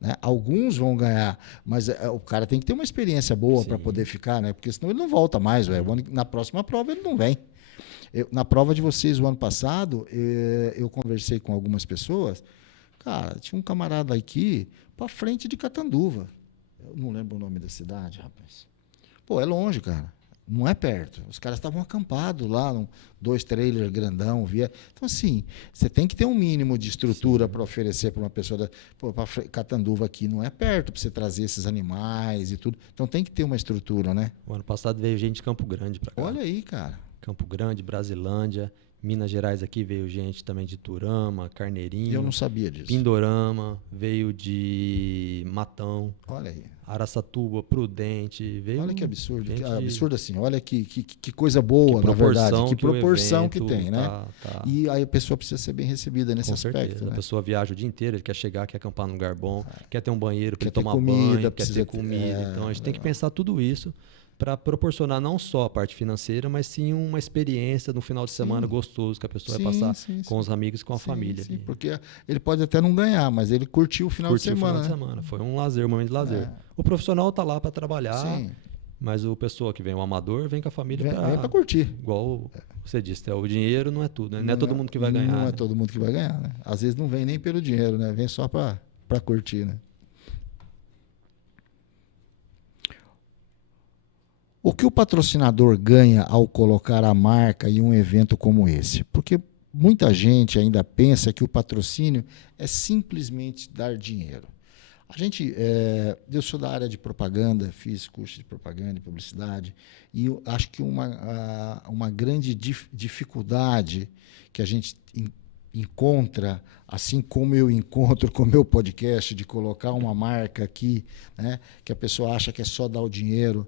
Né? Alguns vão ganhar, mas o cara tem que ter uma experiência boa para poder ficar, né? Porque senão ele não volta mais. Na próxima prova ele não vem. Na prova de vocês, o ano passado, eu conversei com algumas pessoas. Cara, tinha um camarada aqui para frente de Catanduva. Eu não lembro o nome da cidade, rapaz. Pô, é longe, cara. Não é perto. Os caras estavam acampados lá, 2 trailers grandão. Então, assim, você tem que ter um mínimo de estrutura para oferecer para uma pessoa. Para Catanduva aqui não é perto para você trazer esses animais e tudo. Então, tem que ter uma estrutura, né? O ano passado veio gente de Campo Grande para cá. Olha aí, cara. Campo Grande, Brasilândia, Minas Gerais aqui veio gente também de Turama, Carneirinho. Eu não sabia disso. Pindorama, veio de Matão. Olha aí. Araçatuba, Prudente. Veio Olha que absurdo. gente Absurdo assim. Olha que coisa boa, que na verdade. proporção Que que o proporção que evento tem, né? tá. E aí a pessoa precisa ser bem recebida nesse Com aspecto. certeza. Né? A pessoa viaja o dia inteiro, ele quer chegar, quer acampar num lugar bom, quer ter um banheiro para Quer ele ter tomar comida, banho, quer precisa ter comida. Então a gente tem que legal. pensar tudo isso para proporcionar não só a parte financeira, mas sim uma experiência no final de semana gostoso que a pessoa vai passar com os amigos e com a família. Sim, ali. porque ele pode até não ganhar, mas ele curtiu o final de Curtir o semana. final de semana. Foi um lazer, um momento de lazer. É. O profissional está lá para trabalhar, Sim. mas o pessoa que vem, o amador, vem com a família Vem para curtir. Igual você disse, o dinheiro não é tudo, né? Não é todo mundo que vai ganhar. Não é né? todo mundo que vai ganhar, né? Às vezes não vem nem pelo dinheiro, né? Vem só para curtir, né? O que o patrocinador ganha ao colocar a marca em um evento como esse? Porque muita gente ainda pensa que o patrocínio é simplesmente dar dinheiro. Eu sou da área de propaganda, fiz curso de propaganda e publicidade, e eu acho que uma grande dificuldade que a gente encontra, assim como eu encontro com o meu podcast, de colocar uma marca aqui, né, que a pessoa acha que é só dar o dinheiro,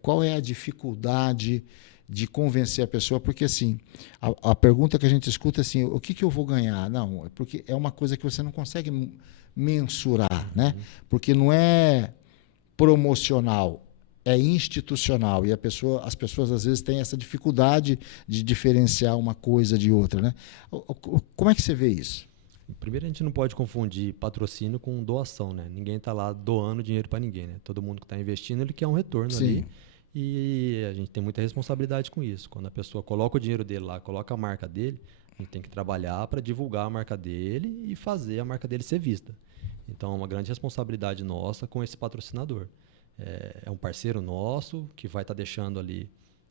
qual é a dificuldade de convencer a pessoa? Porque assim, a pergunta que a gente escuta é assim, o que eu vou ganhar? Não, é porque é uma coisa que você não consegue mensurar, né? Porque não é promocional, é institucional, e as pessoas às vezes têm essa dificuldade de diferenciar uma coisa de outra, né? Como é que você vê isso? Primeiro, a gente não pode confundir patrocínio com doação, né? Ninguém está lá doando dinheiro para ninguém, né? Todo mundo que está investindo, ele quer um retorno ali. E a gente tem muita responsabilidade com isso. Quando a pessoa coloca o dinheiro dele lá, coloca a marca dele, a gente tem que trabalhar para divulgar a marca dele e fazer a marca dele ser vista. Então, é uma grande responsabilidade nossa com esse patrocinador. É um parceiro nosso que vai estar deixando ali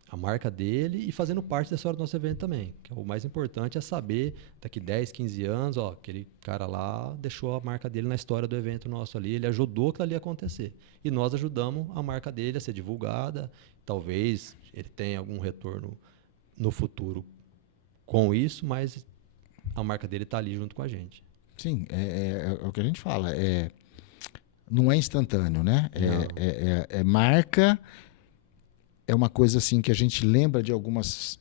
a marca dele e fazendo parte da história do nosso evento também. Que o mais importante é saber, daqui 10, 15 anos, aquele cara lá deixou a marca dele na história do evento nosso ali, ele ajudou aquilo ali a acontecer. E nós ajudamos a marca dele a ser divulgada, talvez ele tenha algum retorno no futuro com isso, mas a marca dele está ali junto com a gente. Sim, é o que a gente fala, não é instantâneo, né? Marca. É uma coisa assim que a gente lembra de algumas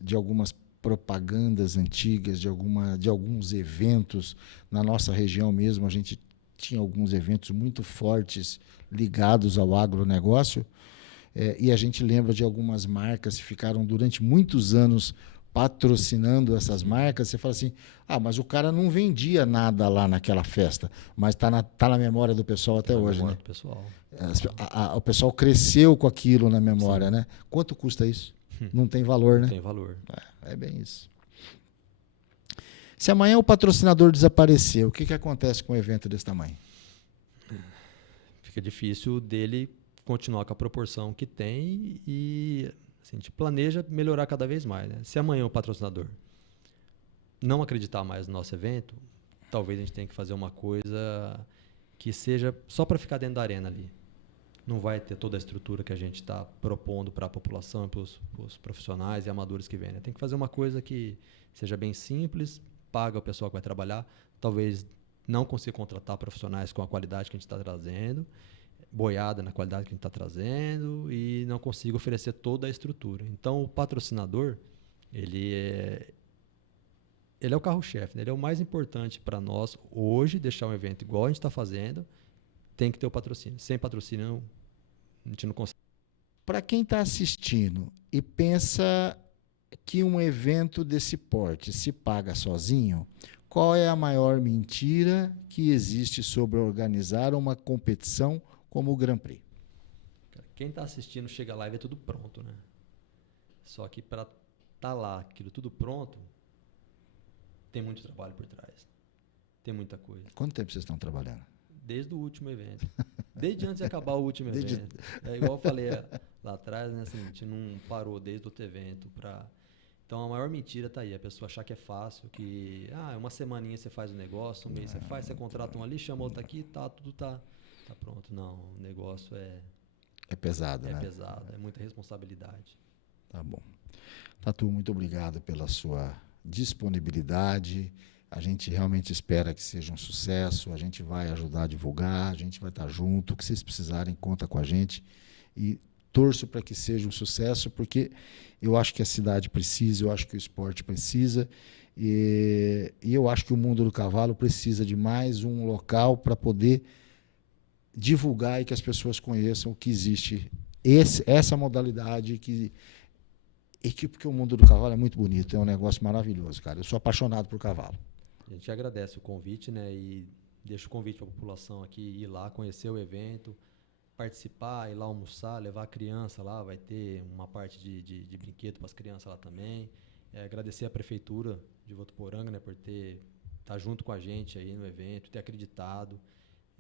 propagandas antigas, de alguns eventos na nossa região mesmo. A gente tinha alguns eventos muito fortes ligados ao agronegócio, e a gente lembra de algumas marcas que ficaram durante muitos anos patrocinando essas marcas. Você fala assim, mas o cara não vendia nada lá naquela festa, mas tá na memória do pessoal até hoje, né? Pessoal. O pessoal cresceu com aquilo na memória, sim, né? Quanto custa isso? Não tem valor, né? Não tem valor. É bem isso. Se amanhã o patrocinador desaparecer, o que acontece com um evento desse tamanho? Fica difícil dele continuar com a proporção que tem e assim, a gente planeja melhorar cada vez mais. Né? Se amanhã o patrocinador não acreditar mais no nosso evento, talvez a gente tenha que fazer uma coisa que seja só para ficar dentro da arena ali. Não vai ter toda a estrutura que a gente está propondo para a população, para os profissionais e amadores que vêm. Né? Tem que fazer uma coisa que seja bem simples, paga o pessoal que vai trabalhar, talvez não consiga contratar profissionais com a qualidade que a gente está trazendo, boiada na qualidade que a gente está trazendo e não consiga oferecer toda a estrutura. Então, o patrocinador, ele é o carro-chefe, né? Ele é o mais importante para nós hoje, deixar um evento igual a gente está fazendo, tem que ter o patrocínio. Sem patrocínio, a gente não consegue. Para quem está assistindo e pensa que um evento desse porte se paga sozinho, qual é a maior mentira que existe sobre organizar uma competição como o Grand Prix? Quem está assistindo chega lá e vê tudo pronto, né? Só que para estar lá, aquilo tudo pronto, tem muito trabalho por trás. Tem muita coisa. Quanto tempo vocês estão trabalhando? Desde o último evento. Desde antes de acabar o último evento. Igual eu falei lá atrás, né? Assim, a gente não parou desde o outro evento para... Então, a maior mentira está aí. A pessoa achar que é fácil, que... uma semaninha você faz o negócio, um mês você faz, você contrata um ali, chama outro aqui, tudo tá pronto. Não, o negócio é pesado, né? É pesado, é muita responsabilidade. Tá bom. Tatu, muito obrigado pela sua disponibilidade. A gente realmente espera que seja um sucesso. A gente vai ajudar a divulgar, a gente vai estar junto. O que vocês precisarem, conta com a gente. E torço para que seja um sucesso, porque eu acho que a cidade precisa, eu acho que o esporte precisa. E eu acho que o mundo do cavalo precisa de mais um local para poder divulgar e que as pessoas conheçam que existe essa modalidade porque o mundo do cavalo é muito bonito, é um negócio maravilhoso, cara. Eu sou apaixonado por cavalo. A gente agradece o convite, né? E deixa o convite para a população aqui ir lá, conhecer o evento, participar, ir lá almoçar, levar a criança lá, vai ter uma parte de brinquedo para as crianças lá também. Agradecer a Prefeitura de Votuporanga, né, por estar junto com a gente aí no evento, ter acreditado.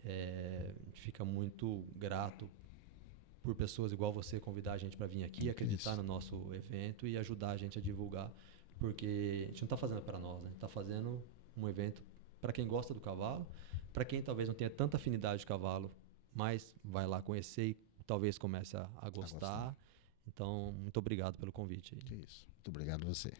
A gente fica muito grato por pessoas igual você convidar a gente para vir aqui, acreditar no nosso evento e ajudar a gente a divulgar, porque a gente não está fazendo para nós, né? A gente está fazendo um evento para quem gosta do cavalo, para quem talvez não tenha tanta afinidade de cavalo, mas vai lá conhecer e talvez comece a gostar. Então, muito obrigado pelo convite. Isso. Muito obrigado a você.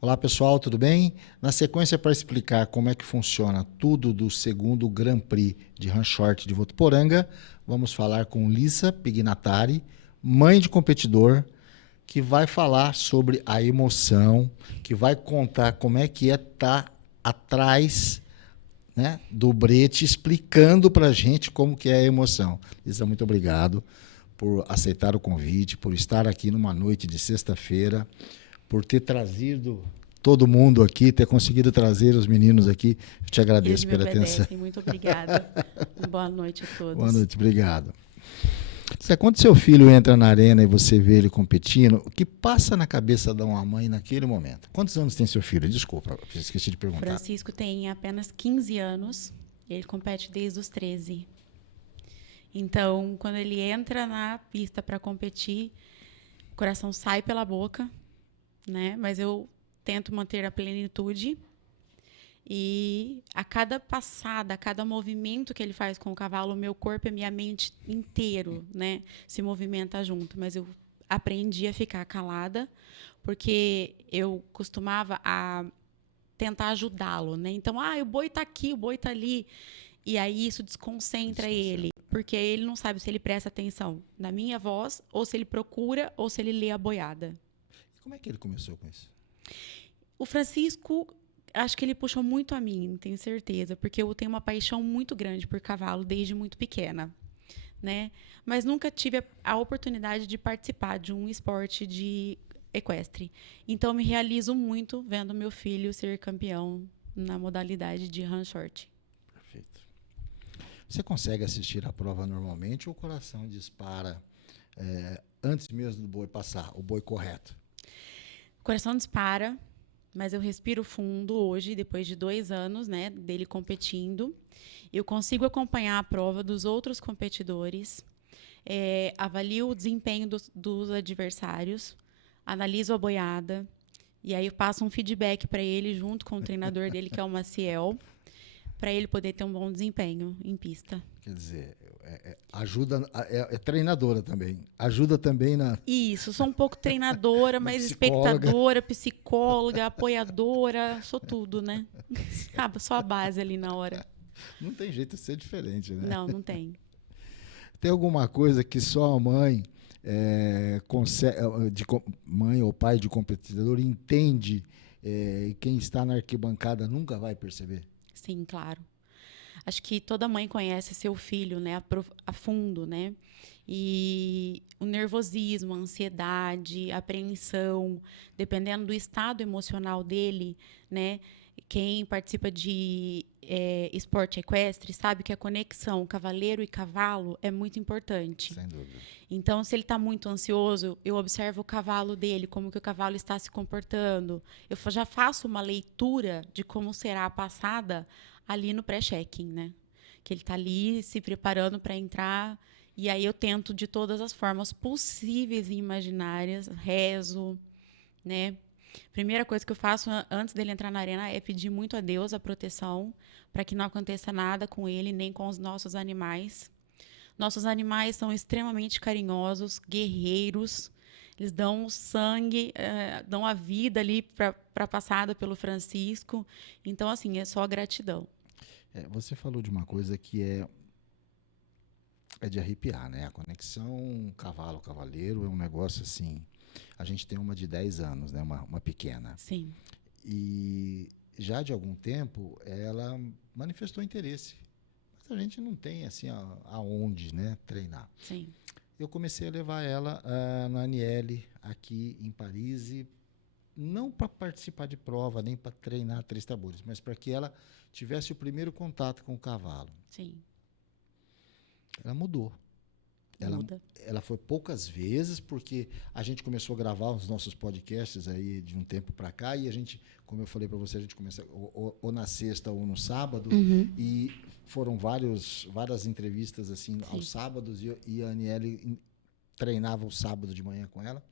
Olá, pessoal, tudo bem? Na sequência, para explicar como é que funciona tudo do segundo Grand Prix de Ranchort de Votuporanga, vamos falar com Lisa Pignatari, mãe de competidor, que vai falar sobre a emoção, que vai contar como é que é estar atrás, né, do brete, explicando para a gente como que é a emoção. Lisa, muito obrigado por aceitar o convite, por estar aqui numa noite de sexta-feira, por ter trazido todo mundo aqui, ter conseguido trazer os meninos aqui. Eu te agradeço pela atenção. Muito obrigada. Boa noite a todos. Boa noite, obrigado. Quando seu filho entra na arena e você vê ele competindo, o que passa na cabeça de uma mãe naquele momento? Quantos anos tem seu filho? Desculpa, esqueci de perguntar. Francisco tem apenas 15 anos. Ele compete desde os 13. Então, quando ele entra na pista para competir, o coração sai pela boca, né? Mas eu tento manter a plenitude. E a cada passada, a cada movimento que ele faz com o cavalo, o meu corpo e minha mente inteiro, né, se movimenta junto. Mas eu aprendi a ficar calada, porque eu costumava a tentar ajudá-lo, né? Então, o boi está aqui, o boi está ali. E aí isso desconcentra ele, porque ele não sabe se ele presta atenção na minha voz, ou se ele procura, ou se ele lê a boiada. Como é que ele começou com isso? O Francisco, acho que ele puxou muito a mim, tenho certeza, porque eu tenho uma paixão muito grande por cavalo desde muito pequena, né? Mas nunca tive a oportunidade de participar de um esporte de equestre. Então, eu me realizo muito vendo meu filho ser campeão na modalidade de Ranchort. Perfeito. Você consegue assistir a prova normalmente ou o coração dispara antes mesmo do boi passar, o boi correto? O coração dispara, mas eu respiro fundo hoje, depois de 2 anos, né, dele competindo. Eu consigo acompanhar a prova dos outros competidores, avalio o desempenho dos adversários, analiso a boiada, e aí eu passo um feedback para ele, junto com o treinador dele, que é o Maciel, para ele poder ter um bom desempenho em pista. Quer dizer, ajuda, é treinadora também. Ajuda também na... Isso, sou um pouco treinadora, mas espectadora, psicóloga, apoiadora, sou tudo, né? Só a base ali na hora. Não tem jeito de ser diferente, né? Não tem. Tem alguma coisa que só a mãe, mãe ou pai de competidor entende, e quem está na arquibancada nunca vai perceber? Sim, claro. Acho que toda mãe conhece seu filho, né, a fundo, né? E o nervosismo, a ansiedade, a apreensão, dependendo do estado emocional dele, né? Quem participa de esporte equestre sabe que a conexão cavaleiro e cavalo é muito importante. Sem dúvida. Então, se ele está muito ansioso, eu observo o cavalo dele, como que o cavalo está se comportando. Eu já faço uma leitura de como será a passada ali no pré-check-in, né? Que ele está ali se preparando para entrar, e aí eu tento de todas as formas possíveis e imaginárias, rezo, né? Primeira coisa que eu faço antes dele entrar na arena é pedir muito a Deus a proteção, para que não aconteça nada com ele, nem com os nossos animais. Nossos animais são extremamente carinhosos, guerreiros, Eles dão o sangue, dão a vida ali para passada pelo Francisco. Então, assim, é só gratidão. Você falou de uma coisa que é de arrepiar, né? A conexão cavalo-cavaleiro é um negócio assim. A gente tem uma de 10 anos, né? Uma pequena. Sim. E já de algum tempo ela manifestou interesse. Mas a gente não tem assim aonde, né, treinar. Sim. Eu comecei a levar ela na Aniele, aqui em Paris, e não para participar de prova, nem para treinar 3 tambores, mas para que ela tivesse o primeiro contato com o cavalo. Sim. Ela mudou. Muda. Ela foi poucas vezes, porque a gente começou a gravar os nossos podcasts aí de um tempo para cá, e a gente, como eu falei para você, a gente começa ou na sexta ou no sábado, e foram várias entrevistas assim aos sábados, e a Aniele treinava o sábado de manhã com ela,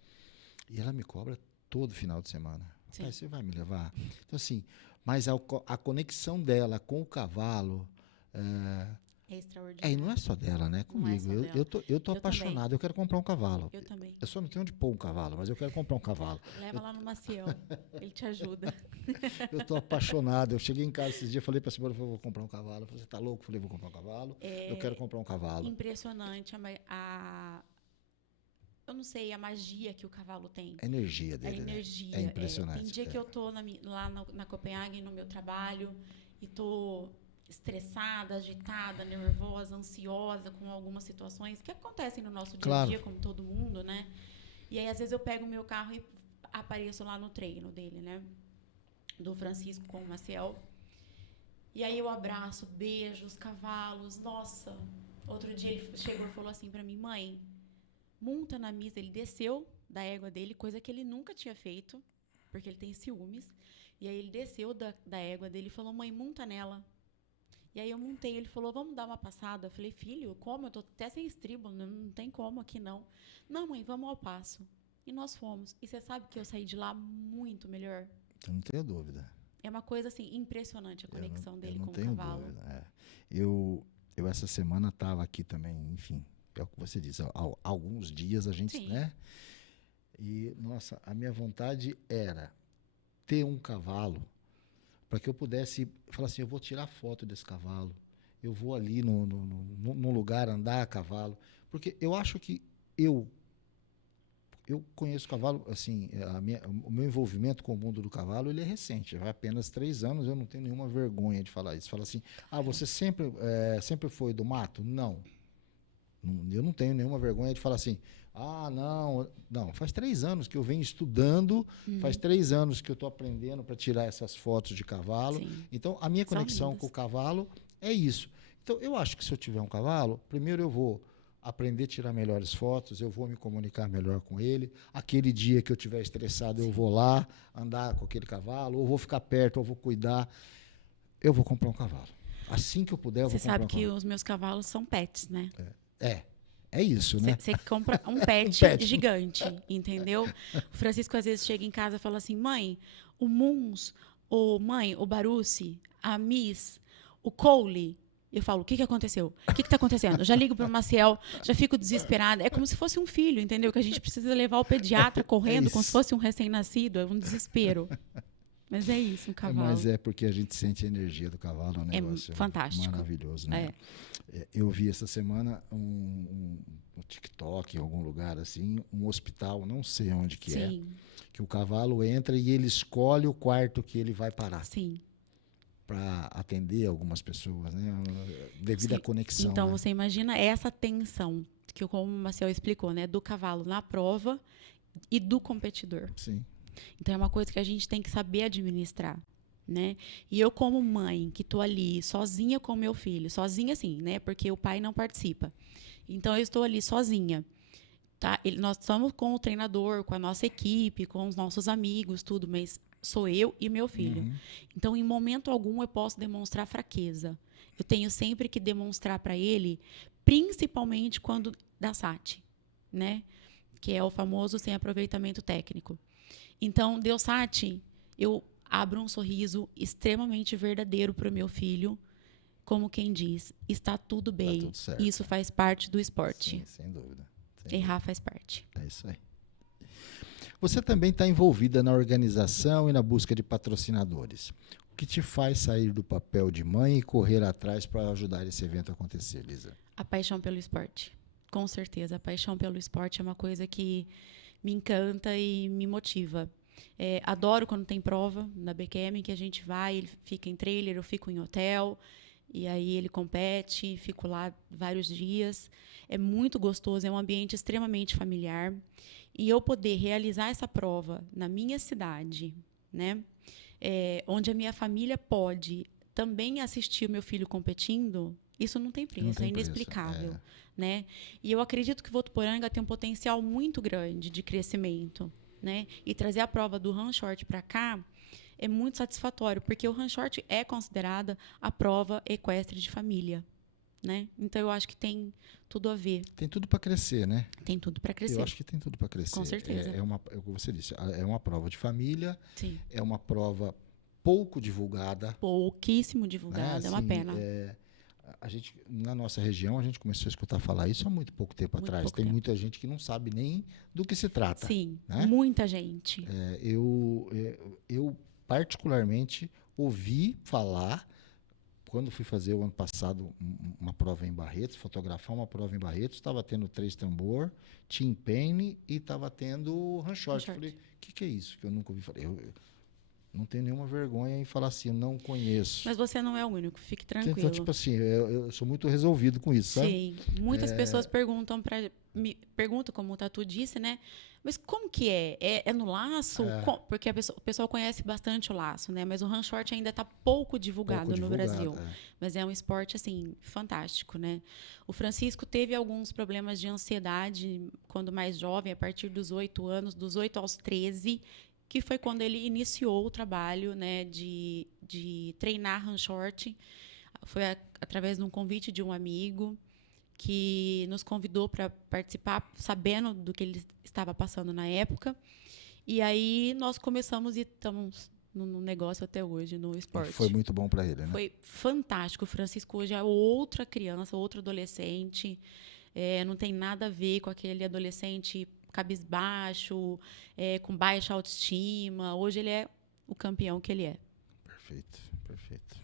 e ela me cobra todo final de semana. Sim. Você vai me levar? Então assim, mas a conexão dela com o cavalo É extraordinário. e não é só dela, né? Não é Comigo. só dela. Eu tô Eu apaixonado, também. eu quero comprar um cavalo. Eu também. Eu só não tenho onde pôr um cavalo, mas eu quero comprar um cavalo. Leva lá no Maciel. Ele te ajuda. Eu tô apaixonado. Eu cheguei em casa esses dias, falei pra Simone, vou comprar um cavalo. Eu falei, você tá louco? Eu falei, vou comprar um cavalo. Eu quero comprar um cavalo. Impressionante eu não sei, a magia que o cavalo tem. A energia A dele, energia. né? É impressionante. Tem dia que eu tô lá na Copenhague, no meu trabalho, e tô estressada, agitada, nervosa, ansiosa com algumas situações que acontecem no nosso dia a dia, como todo mundo, né? E aí, às vezes, eu pego o meu carro e apareço lá no treino dele, né? Do Francisco com o Maciel. E aí eu abraço, beijo os cavalos. Nossa! Outro dia ele chegou e falou assim pra mim, mãe, monta na misa. Ele desceu da égua dele, coisa que ele nunca tinha feito, porque ele tem ciúmes. E aí ele desceu da égua dele e falou, mãe, monta nela. E aí eu montei, ele falou, vamos dar uma passada. Eu falei, filho, como? Eu tô até sem estribo, não tem como aqui não. Não, mãe, vamos ao passo. E nós fomos. E você sabe que eu saí de lá muito melhor? Eu não tenho dúvida. É uma coisa, assim, impressionante a conexão dele com o tenho cavalo. Dúvida. Eu essa semana estava aqui também, enfim, é o que você disse, alguns dias a gente, Sim. né? E, nossa, a minha vontade era ter um cavalo para que eu pudesse falar assim, eu vou tirar foto desse cavalo, eu vou ali no lugar andar a cavalo, porque eu acho que eu conheço o cavalo, assim, o meu envolvimento com o mundo do cavalo, ele é recente, vai apenas 3 anos, eu não tenho nenhuma vergonha de falar isso. Fala assim, você sempre foi do mato? Não, eu não tenho nenhuma vergonha de falar assim, não, faz 3 anos que eu venho estudando, faz 3 anos que eu estou aprendendo para tirar essas fotos de cavalo. Sim. Então, a minha São conexão lindas. com o cavalo é isso. Então, eu acho que se eu tiver um cavalo, primeiro eu vou aprender a tirar melhores fotos, eu vou me comunicar melhor com ele. Aquele dia que eu estiver estressado, eu vou lá andar com aquele cavalo, ou vou ficar perto, ou vou cuidar. Eu vou comprar um cavalo. Assim que eu puder, eu vou Você comprar sabe um que cavalo. os meus cavalos são pets, né? É isso, né? Você compra um pet, pet. gigante, entendeu? O Francisco às vezes chega em casa e fala assim, mãe, o Muns, o Baruci, a Miss, o Cole. Eu falo, o que aconteceu? O que está acontecendo? Eu já ligo para o Maciel, já fico desesperada. É como se fosse um filho, entendeu? Que a gente precisa levar o pediatra correndo, como se isso. fosse um recém-nascido. É um desespero. Mas é isso, um cavalo. Mas é porque a gente sente a energia do cavalo, é um negócio fantástico. maravilhoso, né? Eu vi essa semana no TikTok, em algum lugar assim, um hospital, não sei onde que Sim, que o cavalo entra e ele escolhe o quarto que ele vai parar sim. para atender algumas pessoas, né? Devido à Sim. conexão. Então, né? você imagina essa tensão, que como o Maciel explicou, né? Do cavalo na prova e do competidor. Sim. Então, é uma coisa que a gente tem que saber administrar, né? E eu, como mãe, que estou ali sozinha com o meu filho, sozinha assim, né? Porque o pai não participa. Então, eu estou ali sozinha. Tá? Nós estamos com o treinador, com a nossa equipe, com os nossos amigos, tudo, mas sou eu e meu filho. Uhum. Então, em momento algum, eu posso demonstrar fraqueza. Eu tenho sempre que demonstrar para ele, principalmente quando dá SAT, né? Que é o famoso sem aproveitamento técnico. Então, deu SAT, eu abro um sorriso extremamente verdadeiro para o meu filho, como quem diz, está tudo bem. tudo certo. Isso faz parte do esporte. Sim, sem dúvida. Errar faz parte. É isso aí. Você também está envolvida na organização e na busca de patrocinadores. O que te faz sair do papel de mãe e correr atrás para ajudar esse evento a acontecer, Lisa? A paixão pelo esporte. Com certeza, a paixão pelo esporte é uma coisa que me encanta e me motiva. Adoro quando tem prova na BQM, que a gente vai, ele fica em trailer, eu fico em hotel, e aí ele compete, fico lá vários dias. É muito gostoso, é um ambiente extremamente familiar. E eu poder realizar essa prova na minha cidade, né, onde a minha família pode também assistir o meu filho competindo, isso não tem preço, Não tem é inexplicável. preço, Né? E eu acredito que Votuporanga tem um potencial muito grande de crescimento. Né? E trazer a prova do run short para cá é muito satisfatório, porque o run short é considerada a prova equestre de família. Né? Então, eu acho que tem tudo a ver. Tem tudo para crescer, né? Tem tudo para crescer. Eu acho que tem tudo para crescer. Com certeza. É como você disse, é uma prova de família, Sim. é uma prova pouco divulgada. Pouquíssimo divulgada, né? é uma Assim, pena. A gente, na nossa região, a gente começou a escutar falar isso há muito pouco tempo Muito atrás. pouco Tem tempo. muita gente que não sabe nem do que se trata. Sim, né? muita gente. Eu particularmente ouvi falar, quando fui fazer o ano passado uma prova em Barretos, fotografar uma prova em Barretos, estava tendo 3 tambor, team pain e estava tendo run short. short. Falei, o que é isso? Que eu nunca ouvi falar. Eu não tenho nenhuma vergonha em falar assim, eu não conheço. Mas você não é o único, fique Então, tranquilo. tipo assim, eu sou muito resolvido com isso, sabe? Sim, muitas pessoas perguntam me perguntam, como o Tatu disse, né? Mas como que é? É no laço? Porque o pessoal conhece bastante o laço, né? Mas o run short ainda está pouco divulgado Pouco no divulgado, Brasil. Mas é um esporte, assim, fantástico, né? O Francisco teve alguns problemas de ansiedade quando mais jovem, a partir dos 8 anos, dos 8 aos 13, que foi quando ele iniciou o trabalho, né, de treinar run short. Foi através de um convite de um amigo que nos convidou para participar, sabendo do que ele estava passando na época. E aí nós começamos e estamos no negócio até hoje, no esporte. Foi muito bom para ele, né? Foi fantástico. O Francisco hoje é outra criança, outro adolescente. Não tem nada a ver com aquele adolescente cabisbaixo, com baixa autoestima. Hoje ele é o campeão que ele é. Perfeito, perfeito.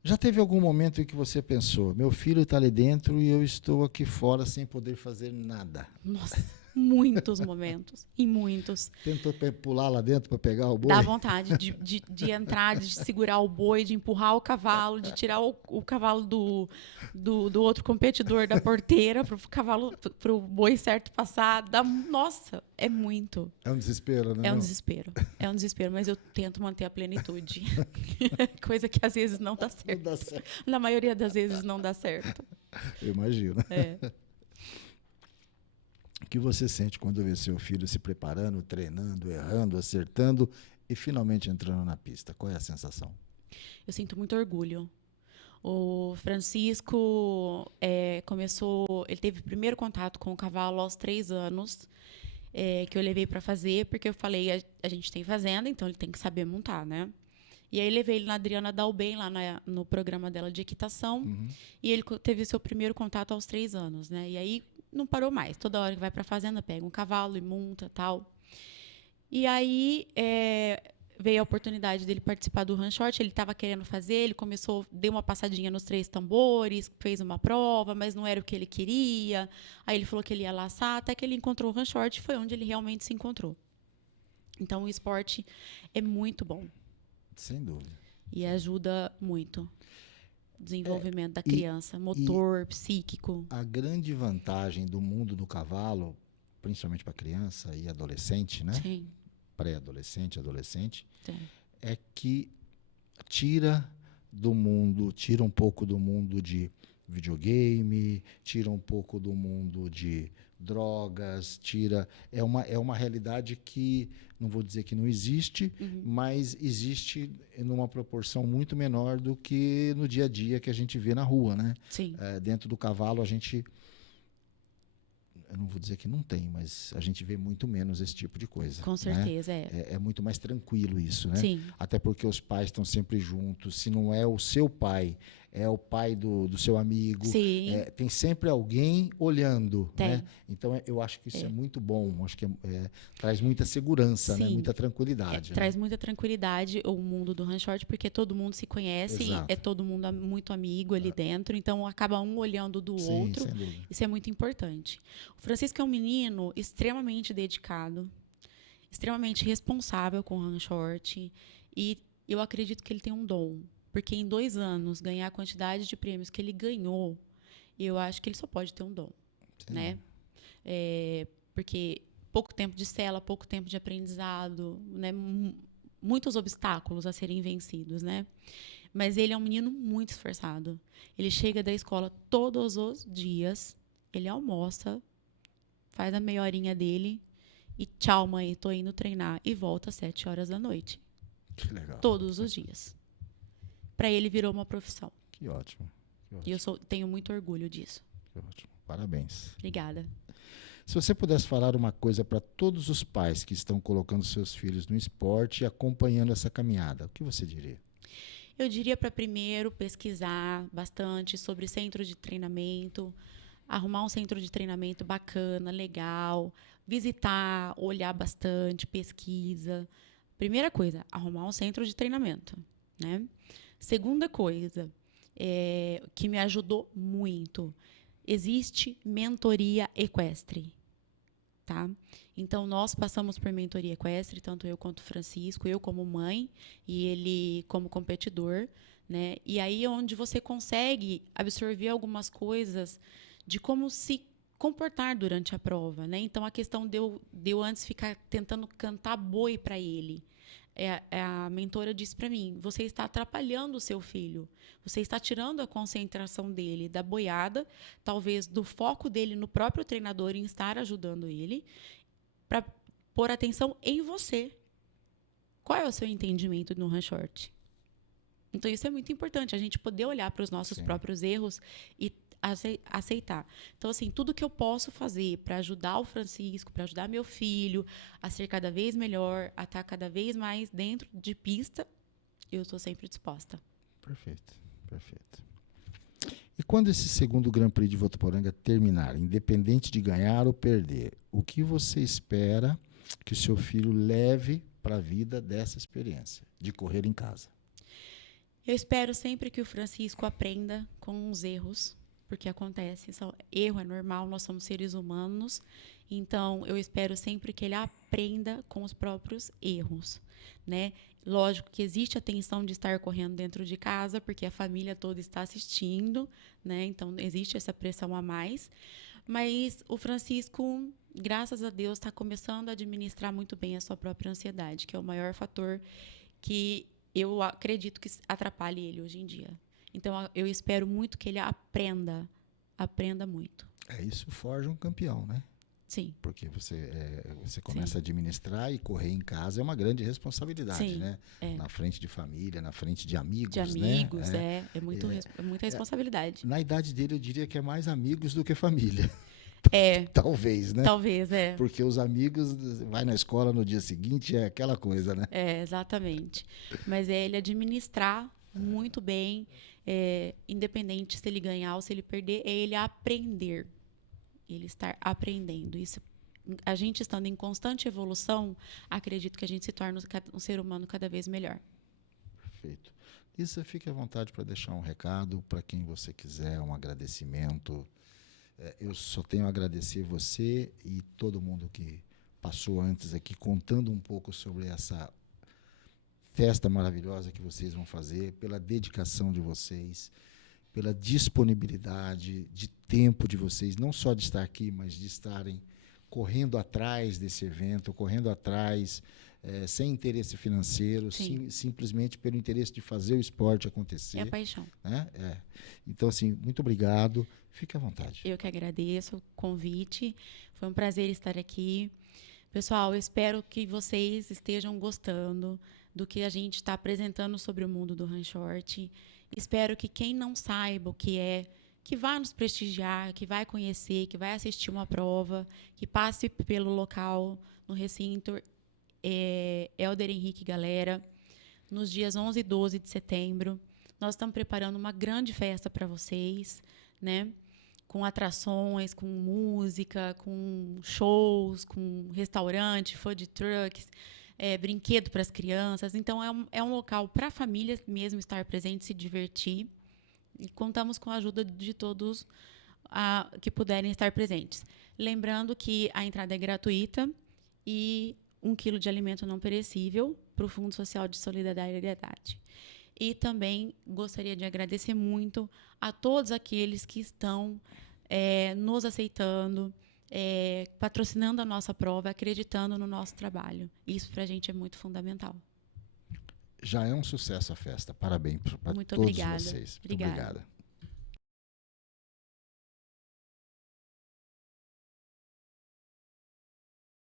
Já teve algum momento em que você pensou, meu filho está ali dentro e eu estou aqui fora sem poder fazer nada? Nossa, muitos momentos. E muitos. Tentou pular lá dentro para pegar o boi? Dá vontade de entrar, de segurar o boi, de empurrar o cavalo, de tirar o cavalo do outro competidor da porteira para o boi certo passar. Nossa, é muito. É um desespero, né? É um desespero. É um desespero, mas eu tento manter a plenitude. Coisa que às vezes não dá certo. Não dá certo. Na maioria das vezes não dá certo. Eu imagino. O que você sente quando vê seu filho se preparando, treinando, errando, acertando e finalmente entrando na pista? Qual é a sensação? Eu sinto muito orgulho. O Francisco ele teve o primeiro contato com o cavalo aos 3 anos, que eu levei para fazer, porque eu falei, a gente tem fazenda, então ele tem que saber montar, né? E aí levei ele na Adriana Dalben, lá no programa dela de equitação, e ele teve seu primeiro contato aos 3 anos, né? E aí não parou mais. Toda hora que vai para a fazenda, pega um cavalo e monta, tal. E aí veio a oportunidade dele participar do run short. Ele estava querendo fazer, ele deu uma passadinha nos 3 tambores, fez uma prova, mas não era o que ele queria. Aí ele falou que ele ia laçar, até que ele encontrou o run short, foi onde ele realmente se encontrou. Então, o esporte é muito bom. Sem dúvida. E ajuda muito. Desenvolvimento da criança, motor, psíquico. A grande vantagem do mundo do cavalo, principalmente para criança e adolescente, né? Sim. Pré-adolescente, adolescente, Sim. é que tira um pouco do mundo de videogame, tira um pouco do mundo de drogas, é uma realidade que, não vou dizer que não existe, mas existe numa proporção muito menor do que no dia a dia que a gente vê na rua, né? Sim. Dentro do cavalo eu não vou dizer que não tem, mas a gente vê muito menos esse tipo de coisa. Com certeza, né? É muito mais tranquilo isso, né? Sim. Até porque os pais estão sempre juntos. Se não é o seu pai, é o pai do seu amigo. Sim. Tem sempre alguém olhando, Tem. né? Então, eu acho que isso é muito bom. Acho que traz muita segurança, né? Sim. Muita tranquilidade. Né? Traz muita tranquilidade o mundo do ranchort, porque todo mundo se conhece, Exato. é todo mundo muito amigo ali dentro, então acaba um olhando do Sim, outro. sem dúvida. Isso é muito importante. O Francisco é um menino extremamente dedicado, extremamente responsável com o ranchort, e eu acredito que ele tem um dom, porque em 2 anos ganhar a quantidade de prêmios que ele ganhou, eu acho que ele só pode ter um dom, Sim. né? Porque pouco tempo de cela, pouco tempo de aprendizado, né? Muitos obstáculos a serem vencidos, né? Mas ele é um menino muito esforçado. Ele chega da escola todos os dias, ele almoça, faz a meia horinha dele e tchau, mãe, tô indo treinar, e volta às 7 horas da noite. Que legal. Todos os dias. Para ele virou uma profissão. Que ótimo. Que E ótimo. eu tenho muito orgulho disso. Que ótimo. Parabéns. Obrigada. Se você pudesse falar uma coisa para todos os pais que estão colocando seus filhos no esporte e acompanhando essa caminhada, o que você diria? Eu diria para primeiro pesquisar bastante sobre centro de treinamento, arrumar um centro de treinamento bacana, legal, visitar, olhar bastante, pesquisa. Primeira coisa, arrumar um centro de treinamento, né? Segunda coisa, que me ajudou muito, existe mentoria equestre, tá? Então, nós passamos por mentoria equestre, tanto eu quanto o Francisco, eu como mãe e ele como competidor, né? E aí é onde você consegue absorver algumas coisas de como se comportar durante a prova, né? Então, a questão de eu antes ficar tentando cantar boi para ele. A mentora disse para mim, você está atrapalhando o seu filho, você está tirando a concentração dele da boiada, talvez do foco dele no próprio treinador em estar ajudando ele, para pôr atenção em você. Qual é o seu entendimento no ranchort? Então, isso é muito importante, a gente poder olhar para os nossos próprios erros e aceitar. Então, assim, tudo que eu posso fazer para ajudar o Francisco, para ajudar meu filho a ser cada vez melhor, a estar cada vez mais dentro de pista, eu estou sempre disposta. Perfeito, perfeito. E quando esse segundo Grand Prix de Votuporanga terminar, independente de ganhar ou perder, o que você espera que o seu filho leve para a vida dessa experiência de correr em casa? Eu espero sempre que o Francisco aprenda com os erros, porque acontece, erro é normal, nós somos seres humanos, então eu espero sempre que ele aprenda com os próprios erros, né? Lógico que existe a tensão de estar correndo dentro de casa, porque a família toda está assistindo, né? Então existe essa pressão a mais, mas o Francisco, graças a Deus, está começando a administrar muito bem a sua própria ansiedade, que é o maior fator que eu acredito que atrapalhe ele hoje em dia. Então, eu espero muito que ele aprenda muito. Isso forja um campeão, né? Sim. Porque você começa a administrar e correr em casa é uma grande responsabilidade, Sim, né? Na frente de família, na frente de amigos, de amigos, né? é muita responsabilidade. Na idade dele, eu diria que é mais amigos do que família. É. Talvez, né? Talvez, Porque os amigos, vai na escola no dia seguinte, é aquela coisa, né? Exatamente. Mas é ele administrar muito bem, independente se ele ganhar ou se ele perder, é ele aprender. Ele estar aprendendo. Isso, a gente estando em constante evolução, acredito que a gente se torna um ser humano cada vez melhor. Perfeito. Lisa, fique à vontade para deixar um recado para quem você quiser, um agradecimento. Eu só tenho a agradecer você e todo mundo que passou antes aqui, contando um pouco sobre essa festa maravilhosa que vocês vão fazer, pela dedicação de vocês, pela disponibilidade de tempo de vocês, não só de estar aqui, mas de estarem correndo atrás desse evento, correndo atrás, sem interesse financeiro, simplesmente pelo interesse de fazer o esporte acontecer. É a paixão. Né? Então, assim, muito obrigado. Fique à vontade. Eu que agradeço o convite. Foi um prazer estar aqui. Pessoal, eu espero que vocês estejam gostando do que a gente está apresentando sobre o mundo do ranchort. Espero que quem não saiba o que é, que vá nos prestigiar, que vai conhecer, que vai assistir uma prova, que passe pelo local, no recinto Helder Henrique Galera, nos dias 11 e 12 de setembro. Nós estamos preparando uma grande festa para vocês, né? Com atrações, com música, com shows, com restaurante, food trucks, brinquedo para as crianças. Então, é um local para a família mesmo estar presente, se divertir. E contamos com a ajuda de todos que puderem estar presentes. Lembrando que a entrada é gratuita e 1 quilo de alimento não perecível para o Fundo Social de Solidariedade. E também gostaria de agradecer muito a todos aqueles que estão nos aceitando, patrocinando a nossa prova, acreditando no nosso trabalho. Isso para a gente é muito fundamental. Já é um sucesso a festa. Parabéns para todos obrigada. vocês. Obrigada. Muito obrigada.